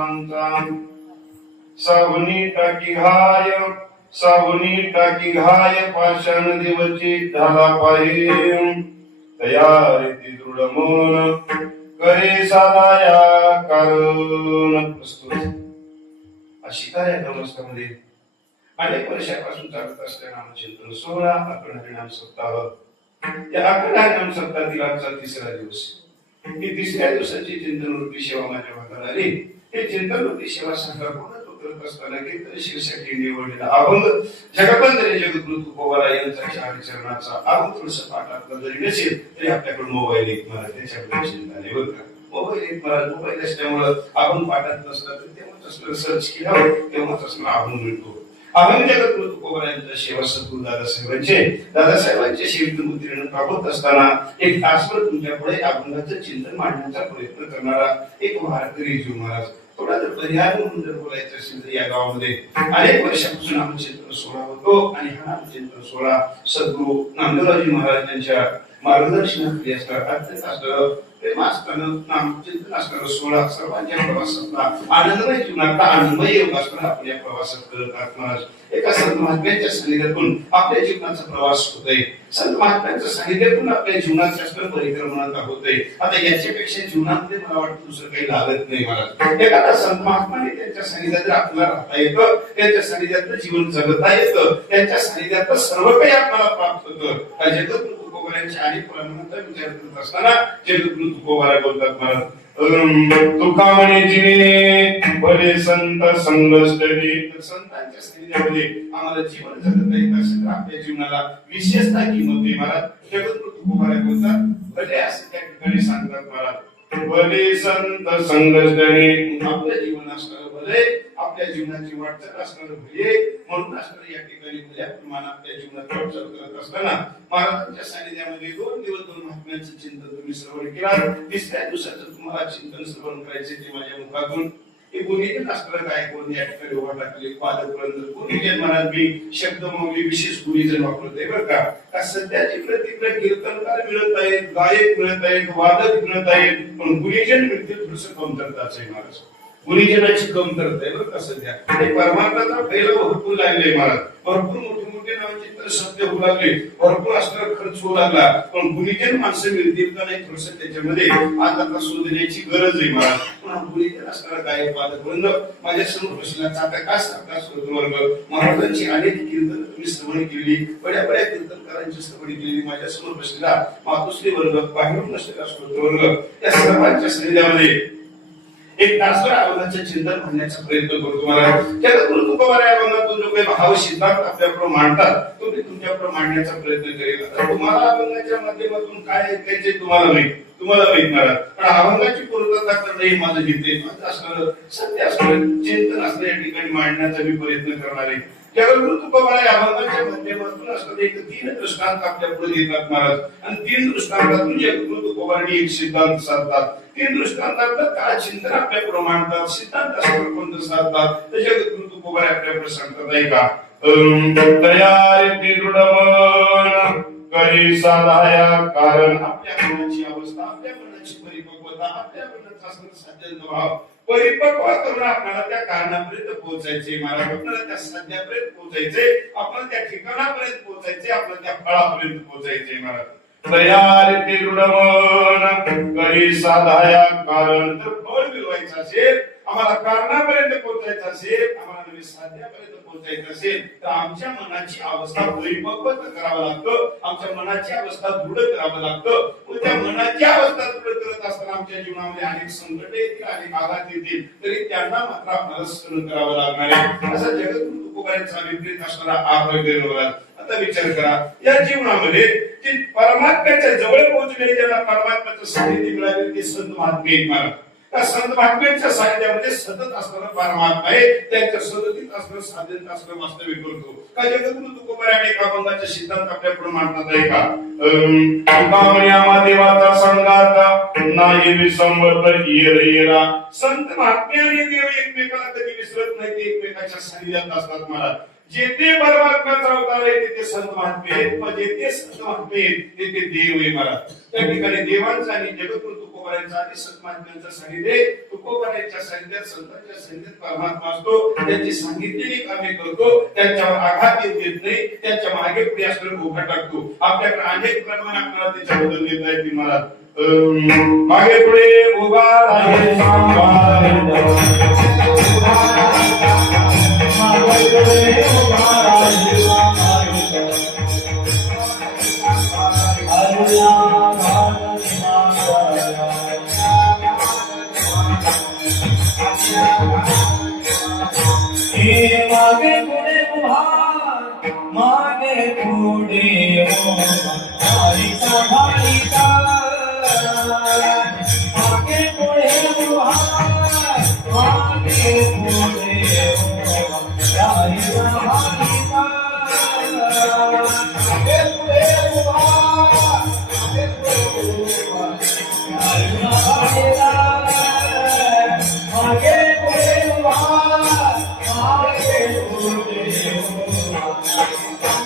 सर्वांचा सावनी टाकी हाय पाषाण देवची झाला पाहिजे तयार ती दृढ मन करे साधाया कारण प्रस्तुत अशी काय नमस्कारामध्ये अनेक वर्षापासून चालत असलेला नामचिंतन सोहळा अखंड हरिनाम सप्ताह या अखंड हरिनाम सप्ताहातील आजचा तिसरा दिवस ही तिसऱ्या दिवसाची चिंतन वृत्ती सेवा माझ्या भागात आली. हे चिंतन वृत्ती सेवा संकल्पना करत असताना कीर्तन शीर्षकी निवडलेला अभंग जगबंधने जगद्गुरु तुकोबारा यांचा चरणाचा अभंग थोडस पाठात जरी नसेल तरी आपल्याकडे मोबाईल एक मला त्याच्याकडे चिंता नाही बरं का. मोबाईल एक मला मोबाईल असल्यामुळं अभंग पाठात नसला तर तेव्हाच असलं सर्च केलं तेव्हाच असलं अभंग मिळतो. अभंग जगद्गुरु तुकोबारा यांचा सेवा सद्गुरु दादासाहेबांचे शिवत मुद्रण प्राप्त असताना एक तासभर तुमच्यापुढे अभंगाचं चिंतन मांडण्याचा प्रयत्न करणारा एक वारकरी जीव महाराज. थोडा जर पर्याय म्हणून जर बोलायचं असेल तर या गावामध्ये अनेक वर्षापासून नामचिंतन सोहळा होतो आणि हा नामचिंतन सोहळा सद्गुरु नामदेवरावजी महाराज यांच्या मार्गदर्शनाखाली असणार अत्यंत असणारं प्रेम असताना नामचिंतन असणारा सोहळा सर्वांच्या प्रवासातला आनंदमय जीवनातला आनंदमय योग असणारा आपल्या प्रवासात करत महाराज. एका संत महात्म्यांच्या सानिध्यातून आपल्या जीवनाचा प्रवास होतोय. संत महात्म्यांच्या सानिध्यातून आपल्या जीवनाच्या असणारं परिक्रमणा होतोय. आता याच्यापेक्षा जीवनामध्ये मला वाटतं दुसरं काही लागत नाही महाराज. एखादा संत महात्माने त्यांच्या सानिध्यात जर आपल्याला राहता येतं, त्यांच्या सानिध्यातलं जीवन जगता येतं, त्यांच्या सानिध्यातलं सर्व काही आपल्याला प्राप्त होतं. जगद्गुरु तुकोबारांच्या अनेक पुराणांचा विचार करत असताना जगद्गुरु तुकोबारा बोलतात महाराज तुका म्हणे जिने भले संत संगस्तरी. संतांच्या सानिध्यामध्ये आम्हाला जीवन जगता येत असेल तर आपल्या जीवनाला विशेषतः किंमत आहे महाराज. जगद्गुरु तुकोबारा बोलतात भले असं त्या ठिकाणी सांगतात महाराज भले संत संगस्तरी. आपलं जीवन असणार भले आपल्या जीवनाची वाटचाल असणार भले म्हणून असणार या ठिकाणी भल्या प्रमाणात आपल्या जीवनात वाटचाल करत असताना महाराजांच्या सानिध्यामध्ये 2 दिवस 2 महात्म्यांचं चिंतन तुम्ही श्रवण केला. तिसऱ्या दिवसाचं तुम्हाला चिंतन श्रवण करायचे ते माझ्या मुखातून हे गुणीजन असणार काय कोण या ठिकाणी उभा टाकले पादपर्यंत गुणीजन म्हणाल मी शब्द मौली विशेष गुणीजन वापरतोय बरं का. सध्याची प्रतिक्रिया कीर्तनकार मिळत आहेत, गायक मिळत आहेत, वादक मिळत आहेत, पण गुणीजन मिळतील थोडस कमतरताच आहे महाराज. गुणीजनाची कमतरता आहे बरं का सध्या. परमार्थाचा पहिला भरपूर लागले महाराज. भरपूर मोठे मोठे नावाचे तर सत्य होऊ लागले, भरपूर असणार खर्च होऊ लागला, पण गुणीजन माणसं मिळतील का नाही थोडस त्याच्यामध्ये आता शोधण्याची गरज आहे महाराज. पण गुणीजन असणार काय पादवृंद माझ्या समोर बसला चाटकास वर्ग महाराजांची अनेक कीर्तन तुम्ही श्रवण केली, बड्या बड्या कीर्तनकारांची श्रवण केली. माझ्या समोर बसलेला मातुश्री वर्ग बाहेरून नसलेला श्रोतवर्ग या सर्वांच्या सानिध्यामध्ये एक तासभर अभंगाचं चिंतन म्हणण्याचा प्रयत्न करतो महाराज. जगद्गुरु तुकोबारा या अभंगातून जो काही भाव सिद्धांत आपल्यापुढे मांडतात तो मी तुमच्यापुढे मांडण्याचा प्रयत्न करेल. तुम्हाला अभंगाच्या माध्यमातून काय ऐकायचे तुम्हाला माहित महाराज. पण अभंगाची पूर्तता करणं हे माझं जिथे माझं असणारं सत्य असणारं चिंतन असणं या ठिकाणी मांडण्याचा मी प्रयत्न करणार आहे. जगद्गुरु तुकोबारा या अभंगाच्या माध्यमातून असणारे एक 3 दृष्टांत आपल्या पुढे देतात महाराज. आणि 3 दृष्टांतातून जगद्गुरु तुकोबारांनी एक सिद्धांत साधतात. 3 दृष्टांतातलं काय चिंतन आपल्या पुढे मांडतात, सिद्धांत असं कोणतं साधतात तर जगद्गुरु तुकोबारा आपल्या पुढे सांगतात आहे का. तयार ते दृढ मन करी साधाया कारण. आपल्या मनाची अवस्था, आपल्या मनाची परिपक्वता, आपल्या मनाचा असणारा साधन भाव परिपक्व करून आपल्याला त्या कारणापर्यंत पोहोचायचे महाराज. आपल्याला त्या साध्यापर्यंत पोहोचायचे, आपल्याला त्या ठिकाणापर्यंत पोहोचायचे, आपल्याला त्या फळापर्यंत पोहोचायचे महाराज. तयार ते दृढ मन करी साधाया कारण. तर फळ मिळवायचं असेल, आम्हाला कारणापर्यंत पोहोचायचं असेल, आम्हाला साध्यापर्यंत पोहोचायचं असेल तर आमच्या मनाची अवस्था परिपक्व करावं लागतं, आमच्या मनाची अवस्था दृढ करावं लागतं. त्या मनाची अवस्था दृढ करत असताना आमच्या जीवनामध्ये अनेक संकट येतील, अनेक आघात येतील, तरी त्यांना मात्र आपल्याला सहन करावं लागणार आहे. असा जगद्गुरु तुकोबारांचा विपरीत असणारा आग्रह. आता विचार करा या जीवनामध्ये जे परमात्म्याच्या जवळ पोहोचले, ज्यांना परमात्म्याचं सानिध्य मिळाले ते संत महात्मे आहेत महाराज. त्या संत महात्म्यांच्या सानिध्यामध्ये सतत असणारा परमात्मा आहे, त्यांच्या सततीत असणारं साधन असणारं वास्तविक करतो का. जगद्गुरु तुकोबारांनी एका अभंगाचा सिद्धांत आपल्या पुढे मांडतात आहे का. तुका देवाचा संगाता नाही विसंबत येरा. संत महात्मे आणि देव एकमेकाला कधी विसरत नाही, ते एकमेकाच्या सानिध्यात असतात महाराज. जेथे परमात्म्याचा अवतार आहे तिथे संत महात्मे आहेत, जेथे संत महात्मे आहेत तिथे देव आहे महाराज. त्या ठिकाणी देवांचा आणि जगद्गुरु तुकोबारायांचं आधी सन्मानचं सांगितले. तुकोबारायांच्या सानिध्यात संतांच्या सानिध्यात परमात्मा असतो. त्यांची सांगितलेली कामे करतो, त्यांच्यावर आघात येत नाही, त्यांच्या मागे पुढे असलेला उभा टाकतो. आपल्याकडे अनेक प्रमाण आपल्याला त्याच्याबद्दल देता येतील. मला मागे पुढे उभा राहील मागे पुढे उभा मागे पुढे भारीचा भारीचा मागे पुढे उभा मागे पुढे भारीचा भारीचा मागे पुढे उभा मागे पुढे उभा भारीचा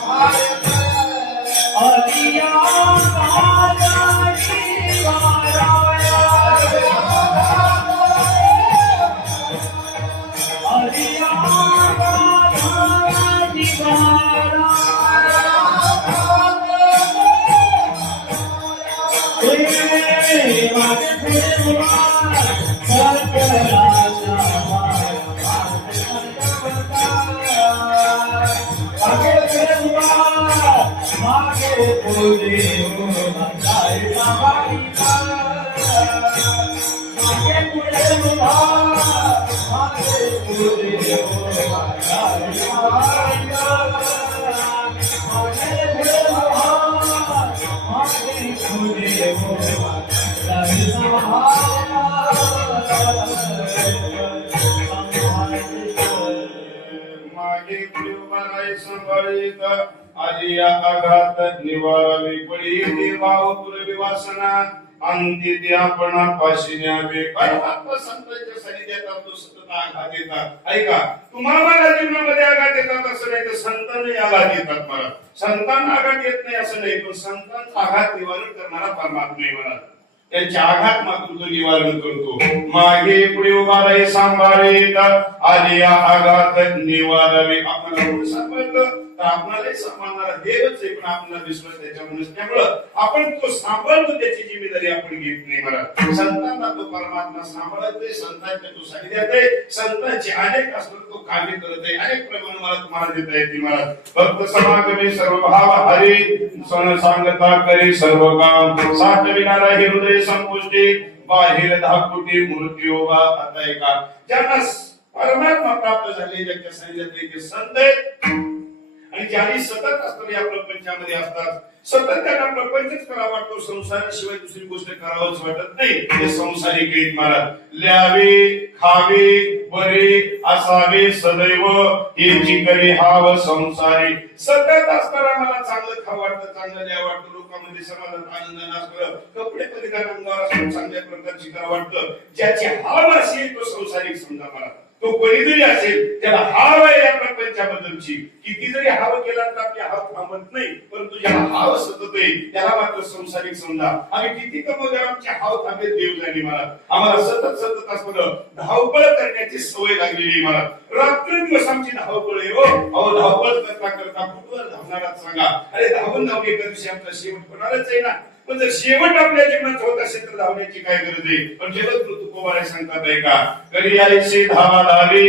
भारीचा मागे पुढे उभा आजी आघात निवारावी पडी देवाव पुरविवासना अंती ते आपण पाशी न्यावे. परमात्मा संतांच्या सानिध्यात आपलो सतत आघात येतात. ऐका, तुम्हाला जीवनामध्ये आघात येतात असं नाही, तर संतांनी आघात येतात. मला संतांना आघात येत नाही असं नाही, पण संतांचा आघात निवारण करणारा परमात्मा मला त्यांच्या आघात मात्र तो निवारण करतो. मागे पुढे उभा राही सांभाळीत आली आघात निवारावे. आपल्याला कोण सांभाळतं तर आपल्यालाही सांभाळणारा देवच आहे, पण आपल्याला विश्वास त्याच्यामुळे त्यामुळं आपण तो सांभाळतो, त्याची जिम्मेदारी आपण घेत नाही. मला संतांना तो परमात्मा सांभाळतोय, संतांच्या तो सानिध्यात आहे, संतांचे अनेक असतात तो कामे करत आहे. अनेक प्रमाण मला तुम्हाला देता येते. मला भक्त समागमे सर्व भाव हरी सण सांगता करी सर्व काम साठ विनारा हृदय संपुष्टी बाहेर धाकुटी मूर्ती उभा. आता ऐका, ज्यांना परमात्मा प्राप्त झाले ज्यांच्या सानिध्यात संत आहेत आणि ज्यांनी सतत असतात या प्रपंचामध्ये असतात, सतत त्यांना प्रपंचच करावा वाटतो, संसाराशिवाय दुसरी गोष्ट करावंच वाटत नाही. हे संसारिक आहेत. महाराज ल्यावे खावे बरे असावे सदैव हेची करी हाव संसारी. सतत असताना मला चांगलं खावं वाटतं, चांगलं द्यावं वाटतं, लोकांमध्ये समाधान आनंदाने असतं, कपडे परिधान अंगावर असं चांगल्या प्रकारची करावं वाटतं. ज्याची हाव असेल तो संसारिक समजा. मला तो कोणी जरी असेल त्याला हाव आहे या प्रपंचाबद्दलची. किती जरी हाव केला तर आपली हाव थांबत नाही, परंतु ज्याला हाव सतत आहे त्याला मात्र संसारिक समजा. आम्ही किती कमवणार, आमची हाव थांबेल देव जाणे. मला आम्हाला सतत सतत असं धावपळ करण्याची सवय लागलेली. मला रात्रंदिवस आमची धावपळ आहे. अहो धावपळ करता करता कुठवर धावणारा सांगा. अरे धावून धावून एका दिवशी आमचा शेवट होणारच आहे ना. पण जर शेवट आपल्या जीवनात होत असेल तर धावण्याची काय गरज आहे. पण जगद्गुरु तुकोबाराय सांगतात ऐका, करी आईशी धावा धावी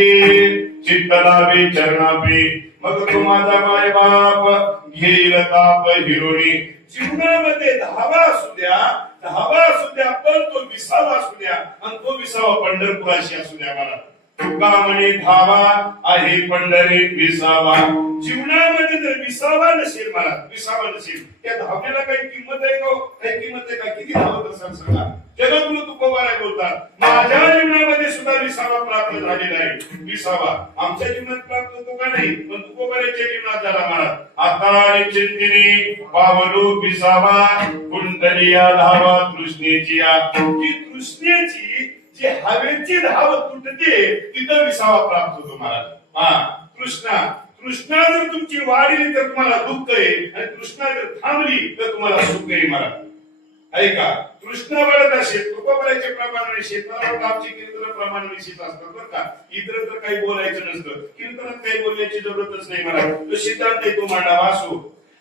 चित्त लावी चरणापी मग तो माझा माय बाप घेईल ताप हिरोणी. जीवनामध्ये धावा असू द्या पण तो विसावा असू द्या, आणि तो विसावा पंढरपुराशी असू द्या. मला तुका म्हणे धावा आहे पंढरी विसावा. जीवनामध्ये जर विसावा नसेल, मला विसावा नसेल, त्या धावण्याला काही किंमत आहे का? काही किंमत आहे का? किती धावत असाल सांगा. जगद्गुरु तुकोबाराय बोलतात, माझ्या जीवनामध्ये सुद्धा विसावा प्राप्त झालेला आहे. विसावा आमच्या जीवनात प्राप्त होतो का नाही, पण तुकोबारायच्या जीवनात झाला. मला आता चिंतिनी पावलो विसावा कुंडलिया धावा तृष्णेची. की तृष्णेची जी हवेची धाव तुटते तिथं विसावा प्राप्त होतो. मला तृष्णा जर तुमची वाढली तर तुम्हाला दुःख आहे, आणि तृष्णा जर थांबली तर तुम्हाला सुख आहे. मला ऐका कृष्ण वाढत असेल तुकोबराच्या प्रमाणाने शेताला कापची कीर्तन प्रमाणाने शेत असतात बरं का. इतर तर काही बोलायचं नसतं, कीर्तनात काही बोलण्याची जरूरतच नाही मला. तो सिद्धांत तो मांडावा असो.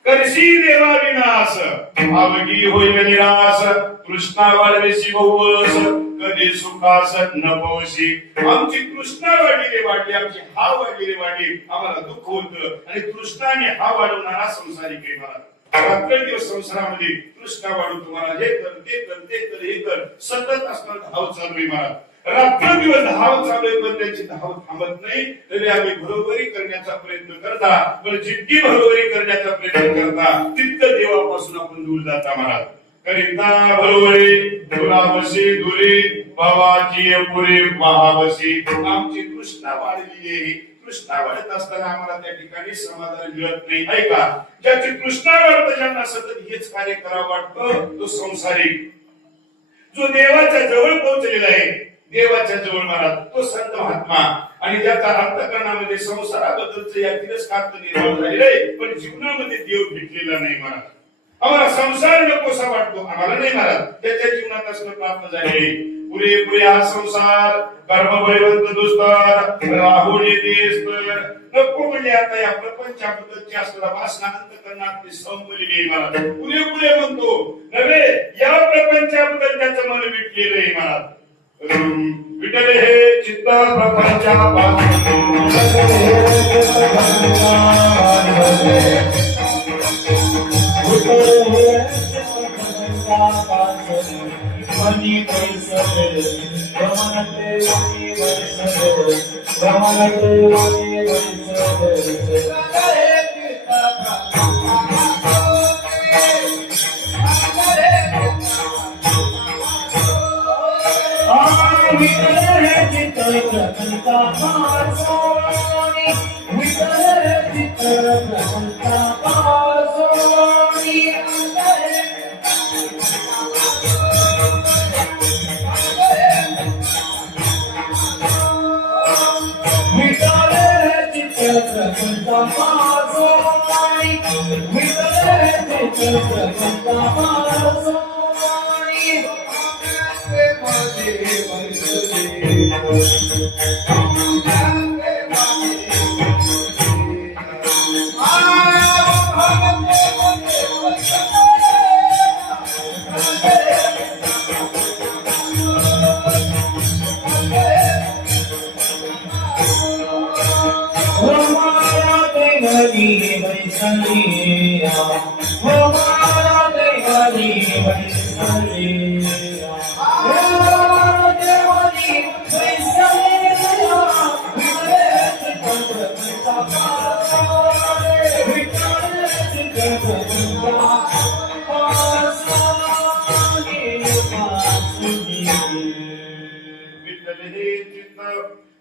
करशी देवा विनाश अवघी होईल निराश कृष्णा वाढवेशी बहुवस कधी सुखास न पवशी. आमची कृष्णा वाढली रे वाढली, आमची हा वाढली रे वाढली, आम्हाला दुःख होतं आणि कृष्णाने हा वाढवणारा संसारिक आहे. मला रात्रंदिवस संसारामध्ये कृष्णा वाढू, तुम्हाला हे कर ते कर ते कर हे कर सतत असणार धाव चालू आहे. मला रात्रंदिवस धाव चालू आहे, पण त्यांची धाव थांबत नाही. तरी आम्ही बरोबरी करण्याचा प्रयत्न करता, पण जितकी बरोबरी करण्याचा प्रयत्न करता तितकं देवापासून आपण दूर जाता. महाराज करिता बरोबरी दुरावशी दुरी भावाची पुरी महावशी. आमची कृष्णा वाढलेली आहे. कृष्णा वाढत असताना आम्हाला त्या ठिकाणी समाधान मिळत नाही. ऐका ज्याची कृष्णा वाढतं, ज्यांना सतत हेच कार्य करावं वाटतं, तो संसारिक. जो देवाच्या जवळ पोहोचलेला आहे, देवाच्या जवळ महाराज, तो संत महात्मा. आणि ज्याचा अंतःकरणामध्ये संसाराबद्दलचं या तिरस्कार निर्माण झालेला आहे, पण जीवनामध्ये देव भेटलेला नाही. महाराज आम्हाला संसार नकोसा वाटतो, आम्हाला नाही महाराज. त्याच्या जीवनात असणं प्राप्त झाले. पुरे हा संसार कर्म भयवंत दुस्तर राहुले देस्तर नको म्हणजे आता या प्रपंचाबद्दलची असलेला वासना अंतःकरणात संपलेली आहे. महाराज पुरे म्हणतो नव्हे, या प्रपंचाबद्दल त्याचं मन विटलेलं आहे. महाराज विटले हे चित्त प्रपंचापासून मनी पैसे रमणते मनी पैसे रमणते मनी पैसे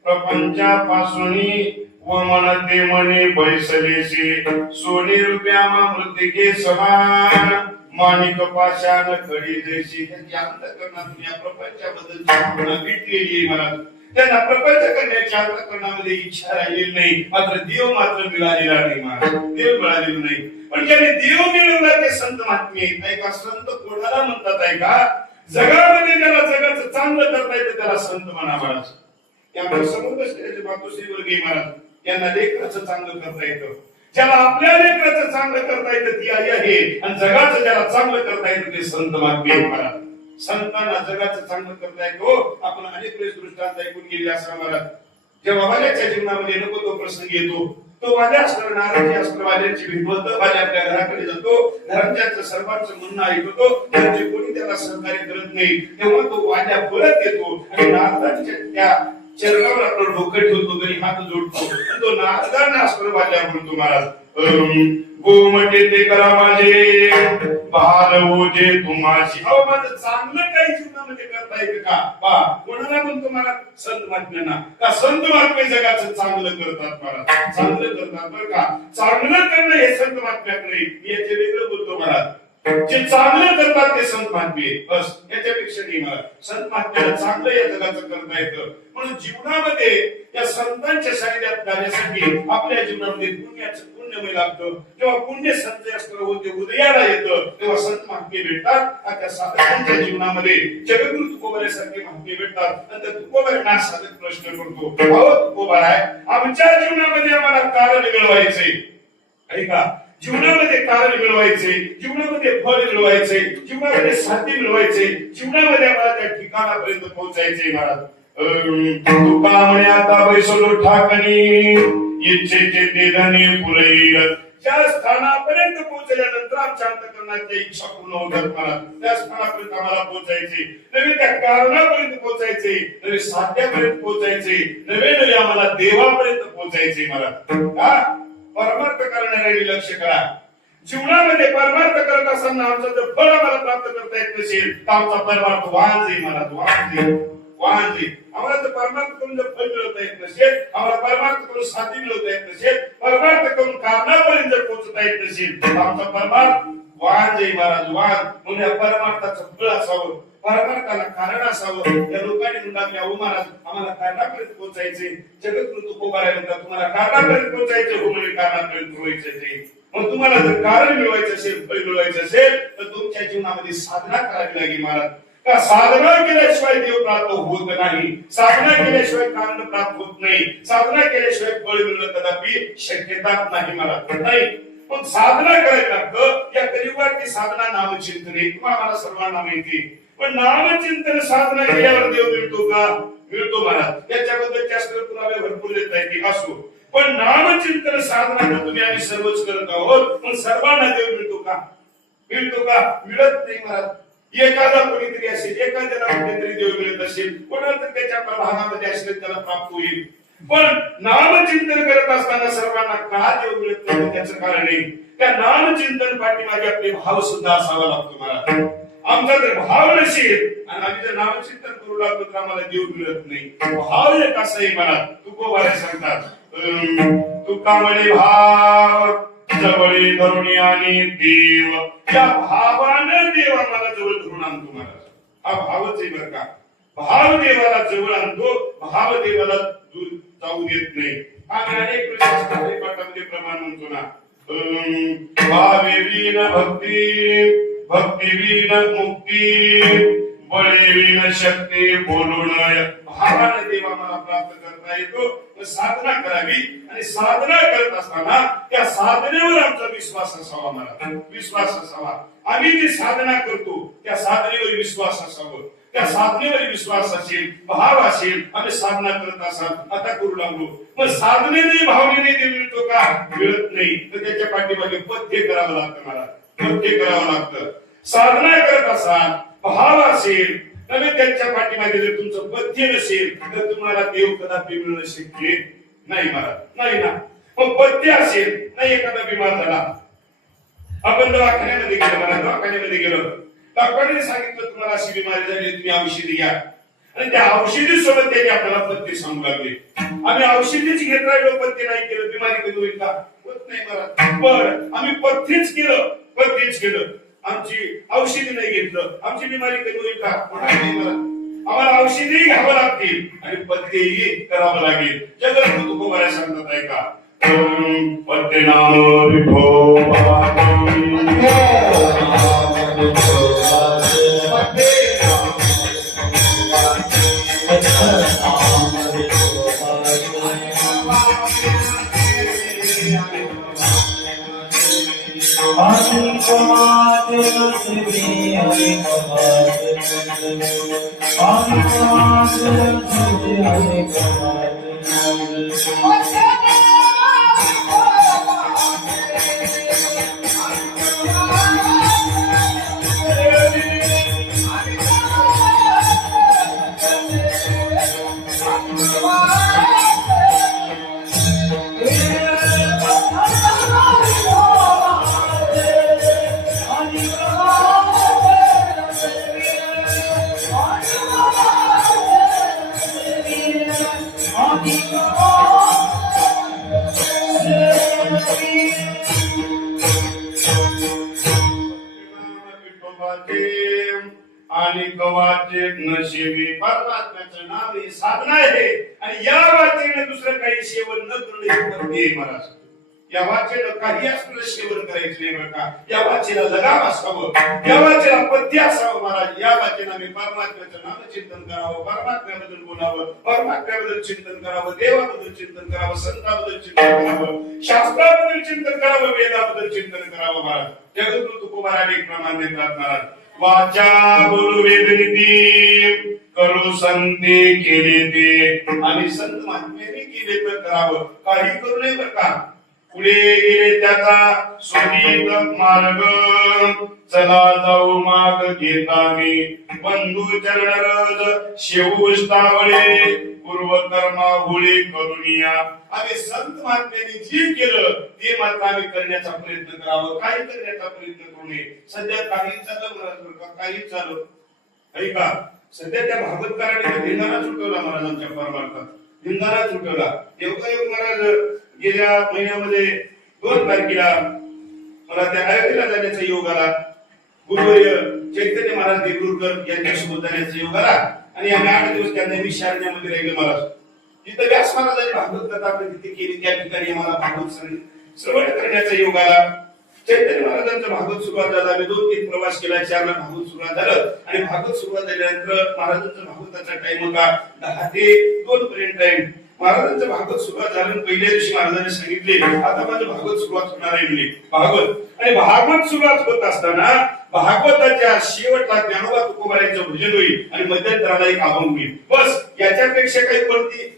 प्रपंचापासून व मनते मने बैसलेशी सोने रुपयामा मृतिके समान माणिक पाषाण खडी जैशी. त्यांची अंतःकरणात या प्रपंचाबद्दलची भावना विटलेली आहे. मला त्यांना प्रपंच करण्याच्या अंतःकरणामध्ये इच्छा राहिलेली नाही, मात्र देव मात्र मिळालेला नाही. महाराज देव मिळालेला नाही. पण ज्याने देव मिळवला ते संत महात्मे आहेत. ऐका संत कोणाला म्हणतात ऐका, जगामध्ये ज्याला जगाचं चांगलं करता येतं त्याला संत म्हणा. महाराज त्यामुळे समोर बसलेले मातोश्री वर्गीय महाराज यांना लेकराचं चांगलं करता येतं. ज्याला आपल्या लेकराचं चांगलं करता येतं ती आई आहे, आणि जगाचं ज्याला चांगलं करता येतं ते संत महात्मे महाराज. संतांना जगाचं चांगलं करता येतो. आपण अनेक वेळेस दृष्टांत ऐकून गेले असं महाराज. जेव्हा वाल्याच्या जीवनामध्ये नको तो प्रसंग येतो, तो वाल्या असणार नाराजी असणार, वाल्याची भिंवत वाल्या आपल्या घराकडे जातो, घराच्या सर्वांचं म्हणणं ऐकतो, त्यांचे कोणी त्याला सहकार्य करत नाही, तेव्हा तो वाल्या परत येतो आणि नारदांच्या त्या चरणावर आपलं डोकं ठेवतो, तरी हात जोडतो, तो नारदांना असणार वाल्या म्हणतो महाराज, गोमटे ते करा माझे भाल ओझे तुम्हाशी. अहो माझं चांगलं काही जीवनामध्ये करता येतं का? पा कोणाला म्हणतो मला? संत महात्म्यांना. का संत महात्मे जगाचं चांगलं करतात महाराज, चांगलं करतात बरं का. चांगलं करणं हे संत महात्म्याकडे, मी याचे वेगळं बोलतो महाराज. जे चांगलं करतात ते संत महात्मे, बस याच्यापेक्षा नाही मला. संत महात्म्याला चांगलं या जगाचं करता येतं. म्हणून जीवनामध्ये या संतांच्या सानिध्यात जाण्यासाठी आपल्या जीवनामध्ये पुण्याचं पुण्यमय लागतं. जेव्हा पुण्य संचय असतं होते उदयाला येतं तेव्हा संत महात्मे भेटतात. त्या साधकांच्या जीवनामध्ये जगद्गुरु तुकोबाऱ्यासारखे महात्मे भेटतात. नंतर तुकोबाऱ्यांना साधक प्रश्न करतो, अहो तुकोबाराय, आमच्या जीवनामध्ये आम्हाला कारण मिळवायचंय. ऐका, जीवनामध्ये कारण मिळवायचे, जीवनामध्ये फळ मिळवायचे, जीवनामध्ये साध्य मिळवायचे, जीवनामध्ये आम्हाला त्या ठिकाणापर्यंत पोहोचायचे. महाराज तुका म्हणे आता बैसलो ठाकणी, इच्छेचे ते धनी पुरईल. ज्या स्थानापर्यंत पोहोचल्यानंतर आमच्या अंतःकरणाच्या इच्छा पूर्ण होतात महाराज, त्या स्थानापर्यंत आम्हाला पोहोचायचे, नवे त्या कारणापर्यंत पोहोचायचे, नवे साध्यापर्यंत पोहोचायचे, नवे आम्हाला देवापर्यंत पोहोचायचे. महाराज परमार्थ करणाऱ्यांनी लक्ष करा. जीवनामध्ये परमार्थ करत असताना आमचं जर फळ आम्हाला प्राप्त करता येत नसेल तर आमचा परमार्थ वाहन जाईल. मला वाहन जाईल. आम्हाला जर परमार्थ करून जर फळ मिळवता येत नसेल, आम्हाला परमार्थ करून साध्य मिळवता येत नसेल, परमार्थ करून कारणापर्यंत जर पोहोचता येत नसेल तर आमचा परमार्थ वाहन जाईल. महाराज वाहन म्हणून या परमार्थाचं फळ असावं, परमार्थाला कारण असावं. या लोकांनी म्हणतात अहो महाराज आम्हाला कारणापर्यंत पोहोचायचे. जगद्गुरु तुकोबाराय म्हणतात तुम्हाला कारणापर्यंत पोहोचायचे, हो म्हणजे कारणापर्यंत पोहोचायचे. मग तुम्हाला जर कारण मिळवायचं असेल, फळ मिळवायचं असेल तर तुमच्या जीवनामध्ये साधना करावी लागेल. महाराज का साधना केल्याशिवाय देव प्राप्त होत नाही, साधना केल्याशिवाय कारण प्राप्त होत नाही, साधना केल्याशिवाय फळ मिळणं कदापि शक्यता नाही. महाराज नाही, पण साधना करायला लागतं. या कलियुगातली साधना नामचिंतन, तुम्हाला सर्वांना माहिती. पण नामचिंतन साधना केल्यावर देव मिळतो का? मिळतो महाराज. त्याच्याबद्दल जास्त पुरावे भरपूर देत आहे की असो, पण नामचिंतन साधना तुम्ही आम्ही सर्वच करत आहोत, पण सर्वांना देव मिळतो का? मिळतो का? मिळत नाही महाराज. एखादा कोणीतरी असेल, एखाद्याला कुठेतरी देव मिळत असेल, कोणाला तर त्याच्या प्रभागामध्ये असेल त्याला प्राप्त होईल. पण नामचिंतन करत असताना सर्वांना का देव मिळत नाही त्याचं कारण आहे त्या नामचिंतन पाठीमागे आपले भाव सुद्धा असावा लागतो. महाराज आमचा जर भाव नसेल आणि आम्ही जर नामचिंतन करू लागतो तर आम्हाला देव मिळत नाही. भाव एक असा आहे. मला तुकोबाराय सांगतात तुका म्हणे भाव जवळी धरुणी आणि देव, या भावानं देव आम्हाला जवळ धरून आणतो. महाराज हा भावच आहे बरं का. भाव देवाला जवळ आणतो, भाव देवाला दूर जाऊ देत नाही. आम्ही अनेक पाठामध्ये प्रमाण म्हणतो ना, भावे विन भक्ती, भक्ती विन मुक्ती, बळे विन शक्ती, बोलून भावानं देव आम्हाला प्राप्त करता येतो. साधना करावी आणि साधना करत असताना त्या साधनेवर आमचा विश्वास असावा. मला विश्वास असावा. आम्ही जी साधना करतो त्या साधनेवर विश्वास असावा. त्या साधनेवर विश्वास असेल, भाव असेल, आम्ही साधना करत असाल, आता करू लागलो, मग साधनेने भावनेने देव मिळतो का? मिळत नाही. तर त्याच्या पाठीमागे पथ्य करावं लागतं. मला पथ्य करावं लागतं. साधना करत असाल, भाव असेल, तर त्यांच्या पाठीमागे जर तुमचं पथ्य नसेल तर तुम्हाला देव कदापि मिळणं शक्य नाही. महाराज नाही ना. मग पथ्य असेल, नाही एखादा बिमार झाला, आपण दवाखान्यामध्ये गेलो, मला दवाखान्यामध्ये गेलो, डॉक्टरांनी सांगितलं तुम्हाला अशी बिमारी झाली, तुम्ही औषधी घ्या, आणि त्या औषधी सोबत त्यांनी आपल्याला पथ्य सांगू लागले. आम्ही औषधीच घेत राहिलो, पथ्य नाही केलं, बिमारी कमी होईल का? होत नाही. महाराज पण आम्ही पथ्यच केलं, आमची औषधी नाही घेतलं, आमची बिमारी कमी होईल का? होणार नाही. महाराज आम्हाला औषधी घ्यावं लागतील आणि पथ्यही करावं लागेल. जगद्गुरु तुकोबाराय सांगतात ऐका, पथ्य नाम विठोबा आणि गवाचे नशेवी. परमात्म्याचं नाव हे साधना आहे आणि या वाचेने दुसरं काही सेवन न करणं हे पथ्य आहे महाराज. या वाचेला काही असलं सेवन करायचं नाही बरं का. या वाचेला लगाम असावं, या वाचेला पथ्य असावं महाराज. या वाचेला मी परमात्म्याचं नाम चिंतन करावं, परमात्म्याबद्दल बोलावं, परमात्म्याबद्दल चिंतन करावं, देवाबद्दल चिंतन करावं, संतांबद्दल चिंतन करावं, शास्त्राबद्दल चिंतन करावं, वेदाबद्दल चिंतन करावं महाराज. जगद्गुरु तुकोबा अनेक प्रमाण देतात महाराज. वाचा बोलू वेदनिती, करू संते केले ते, आणि संत महात्म्याने केले तर करावं, काही करू नये बरं का. पुढे गेले त्याचा शोधित मार्ग, चला जाऊ माग घेता मी, बंधू चरणरज शेवष्टावळे, पूर्व कर्मा होळे करुनिया. आम्ही संत महात्म्यांनी जे केलं ते मात्र आम्ही करण्याचा प्रयत्न करावं, काही करण्याचा प्रयत्न करू नये. सध्या काही चाललं महाराज, काही चालू ऐका. सध्या त्या भागवतकाराने धिंगाणा सुटवला महाराज, आमच्या परमार्थात धिंगाणा सुटवला. योगायोग महाराज गेल्या महिन्यामध्ये 2 तारखेला मला त्या अयोध्येला जाण्याचा योग आला. गुरुवर्य चैतन्य महाराज देगलूरकर यांच्यासोबत जाण्याचा योग आला आणि आम्ही 8 दिवस त्यांना विशारण्यामध्ये राहिले महाराज. जिथं व्यास महाराजांनी भागवत कथा तिथे केली त्या ठिकाणी आम्हाला भागवत श्रवण करण्याचा योग आला. चैतन्य महाराजांचं भागवत सुरुवात झाला. आम्ही 2-3 प्रवास केला, 4ला भागवत सुरुवात झालं आणि भागवत सुरुवात झाल्यानंतर महाराजांचा भागवताचा टाइम होता 10 ते 2 पर्यंत टाइम. महाराजांचं भागवत सुरुवात झालं. पहिल्या दिवशी महाराजांनी सांगितले आता माझं भागवत सुरुवात होणार आहे म्हणजे भागवत. आणि भागवत सुरुवात होत असताना भागवताच्या शेवटला ज्ञानोबा तुकोबारायांचं भजन होईल आणि मध्यंतराला एक अभंग होईल. बस याच्यापेक्षा काही कोणती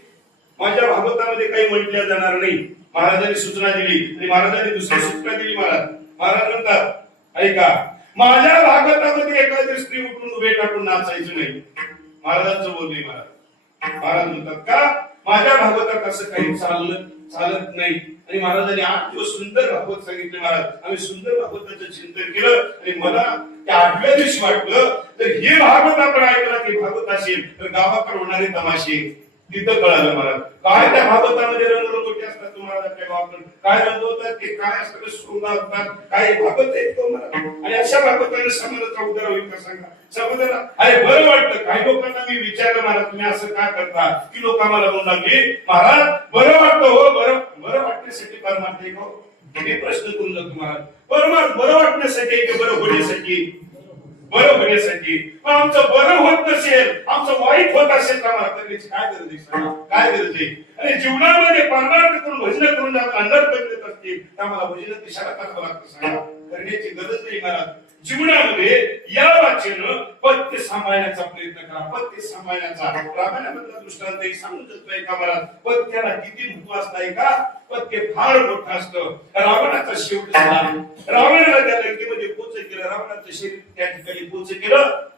माझ्या भागवतामध्ये काही म्हटल्या जाणार नाही. महाराजांनी सूचना दिली आणि महाराजांनी दुसरी सूचना दिली. महाराज म्हणतात ऐका, माझ्या भागवतामध्ये एखादी स्त्री उठून उभे टाकून नाचायचं नाही. महाराजांचं बोलले महाराज म्हणतात का माझ्या भागवतात असं काही चालत नाही. आणि महाराजांनी 8 दिवस सुंदर भागवत सांगितले. महाराज आम्ही सुंदर भागवताचं चिंतन केलं आणि मला त्या 8व्या दिवशी वाटलं तर हे भागवत आपण ऐकलं की भागवत असेल तर गावाकडे होणारे तमाशे तिथं कळालं महाराज. काय त्या भागवतामध्ये रंगरंगोटी असतात तुम्हाला त्या गावाकडे काय रंगवतात ते काय असतं शृंग असतात काय भागवत आहे तो महाराज. आणि अशा भागवताने समाजाचा उद्धार होईल का सांगा. समाजाला अरे बरं वाटतं. काही लोकांना मी विचारलं महाराज तुम्ही असं का करता की लोक आम्हाला म्हणू लागले महाराज बरं वाटतं हो. बरं वाटण्यासाठी परमार्थ आहे का. हे प्रश्न करून जातो महाराज. परमार्थ बरं वाटण्यासाठी की बरं होण्यासाठी. बरं होण्यासाठी. पण आमचं बरं होत नसेल आमचं वाईट होत असेल तर आम्हाला करण्याची काय गरज आहे. काय गरज आहे. आणि जीवनामध्ये परमार्थ करून भजन करून अंधार करत असतील तर आम्हाला भजन दिशाला करावं लागतं. सांगा करण्याची गरज नाही महाराज. जीवनामध्ये या वाचेनं पथ्य सांभाळण्याचा प्रयत्न करा. पथ्य सांभाळण्याचा रामायणामधला दृष्टांत एक सांगतच नाही का महाराज. पथ्याला किती महत्व असतं का. पथ्य फार मोठं असतं. रावणाचा शेवट झाला. रावणाला त्या लंकेमध्ये पोच केलं. रावणाचं शरीर त्या ठिकाणी पोच केलं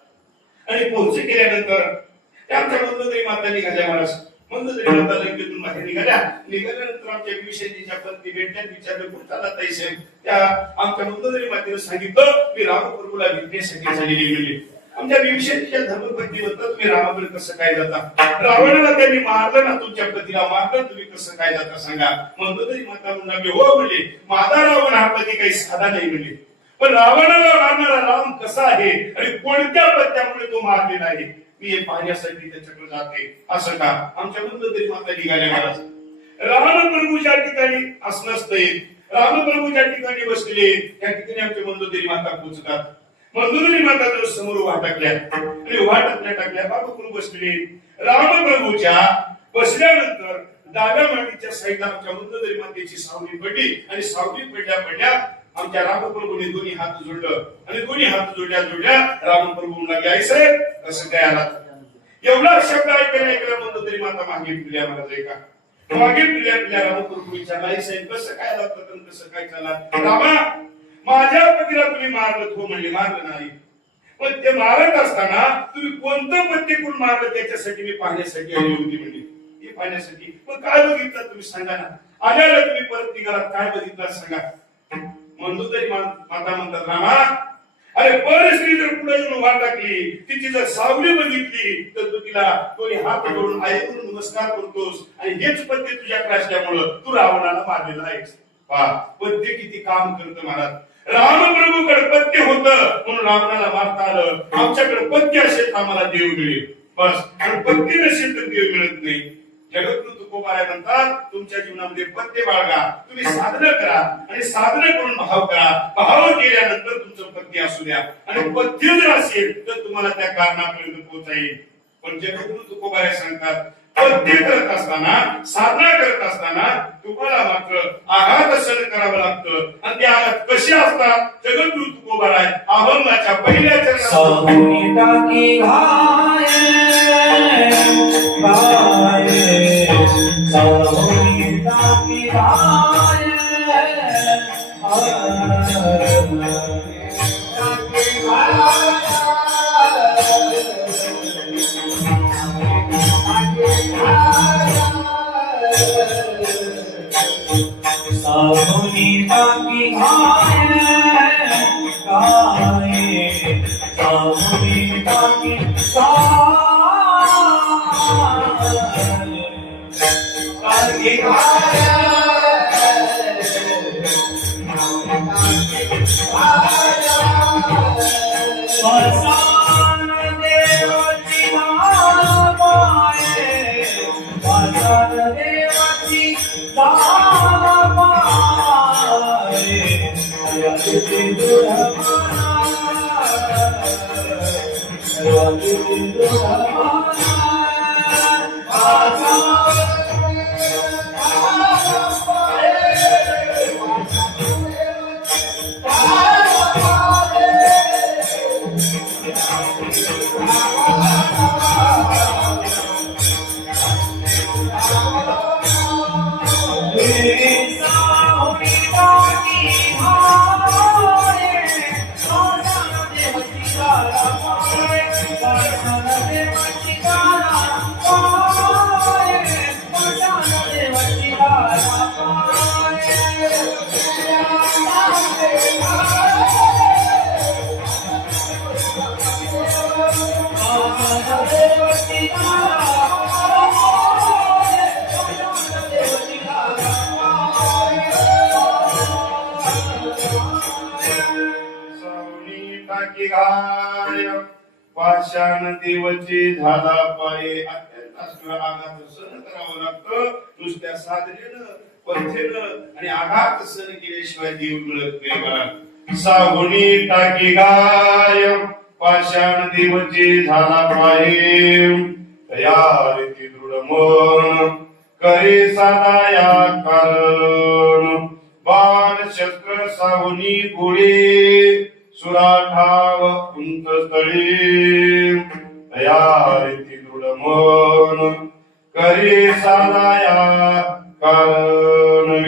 आणि पोच केल्यानंतर त्यांच्या मंदोदरी माता निघाल्या महाराज. मंदोदरी माता लंकेतून बाहेर निघाल्यानंतर आमच्या विषयीच्या पत्नी भेटण्यात विचारलं कुठं चालला ताई साहेब. त्या आमच्या मंदोदरी मातेनं सांगितलं मी रामप्रभूला भेटण्यासाठी झालेली गेली. आमच्या विषयीच्या धर्मपत्नी म्हणतात तुम्ही रामाकडे कसं काय जाता. रावणाला त्यांनी मारलं ना तुमच्या पतीला मारलं तुम्ही कसं काय जाता सांगा. मंदोदरी माता म्हणली हो म्हणले माझा रावण हा पती काही साधा नाही म्हणले. पण रावणाला मारणारा राम कसा आहे आणि कोणत्या पत्त्यामुळे तो मारलेला आहे मी हे पाहण्यासाठी त्याच्याकडे जाते. असं का आमच्या मंदोदरी माता निघाल्या महाराज. रामप्रभू ज्या ठिकाणी असं नसतंय रामप्रभू ज्या ठिकाणी बसले त्या ठिकाणी आमच्या मंदोदरी माता पोहोचतात. मंदोदरी माता जर समोर उभा टाकल्या आणि उभा टाकल्या बाबा बसले. रामप्रभूच्या बसल्यानंतर डाव्या मांडीच्या साईडला आमच्या मंदोदरी मातेची सावली पडली आणि सावली पडल्या आमच्या रामप्रभूने दोन्ही हात जोडलं आणि दोन्ही हात जोडल्या रामप्रभू म्हणाले आई साहेब कसं काय आला. एवढा शब्द ऐकल्या मंदोदरी माता मागे फिरल्या महाराज. ऐका मागे फिरल्या रामप्रभू विचारला आई साहेब कसं काय लागतं कसं काय चाला. रामा माझ्या पतीला तुम्ही मारलं हो म्हणले. मारलं नाही पण ते मारत असताना तुम्ही कोणतं पत्ते करून मारलं त्याच्यासाठी मी पाहण्यासाठी आली होती म्हणली. हे पाहण्यासाठी पण काय बघितलं तुम्ही सांगा ना. आल्याला तुम्ही परत निघालात काय बघितलं सांगा. मंदोदरी माता म्हणतात रामा अरे परस्त्री जर पुढे येऊन उभा टाकली तिची जर सावली बघितली तर तू तिला दोन्ही हात जोडून आई म्हणून नमस्कार करतोस आणि हेच पत्ते तुझ्याकडे असल्यामुळं तू रावणाला मारलेला आहेस. पहा पत्ते किती काम करतं महाराज. रामप्रभूकडे पत्ते होत म्हणून रावणाला मारता आलं. आमच्याकडे पत्ते असेल आम्हाला देव मिळेल. बस. आणि पत्ते नसेल तर देव मिळत नाही. जगद्गुरु तुकोबाराय म्हणतात तुमच्या जीवनामध्ये पत्ते बाळगा. तुम्ही साधना करा आणि साधना करून भाव करा. भाव केल्यानंतर तुमचं पत्ते असू द्या. आणि पत्ते जर असेल तर तुम्हाला त्या कारणापर्यंत पोहोचाईल. पण जगद्गुरु तुकोबाराय सांगतात पत्ते करत असताना साधना करत असताना तुम्हाला मात्र आघात सहन करावं लागतं. आणि ते आघात कसे असतात? जगद्गुरु तुकोबाराय अभंगाच्या पहिल्या चरणात सावनी टाकी घाय सावनी टाकी घाय सावनी टाकी घाय सावनी टाकी पाषाण देवचे झाला पाये. अत्यंत असं आघात सहन करावं लागतं. नुसत्या साधनेनं पंथेनं आणि आघात सहन केल्याशिवाय देव मिळत नाही. बघा सावणी टाकी गाय पाषाण देवचे झाला पाये. तयारी दृढ मन करे साधाया कारण. बाण शस्त्र सावनी गोळी सुराठाव उंच स्थळी. तयारी दृढ मन करे साधाया कारण.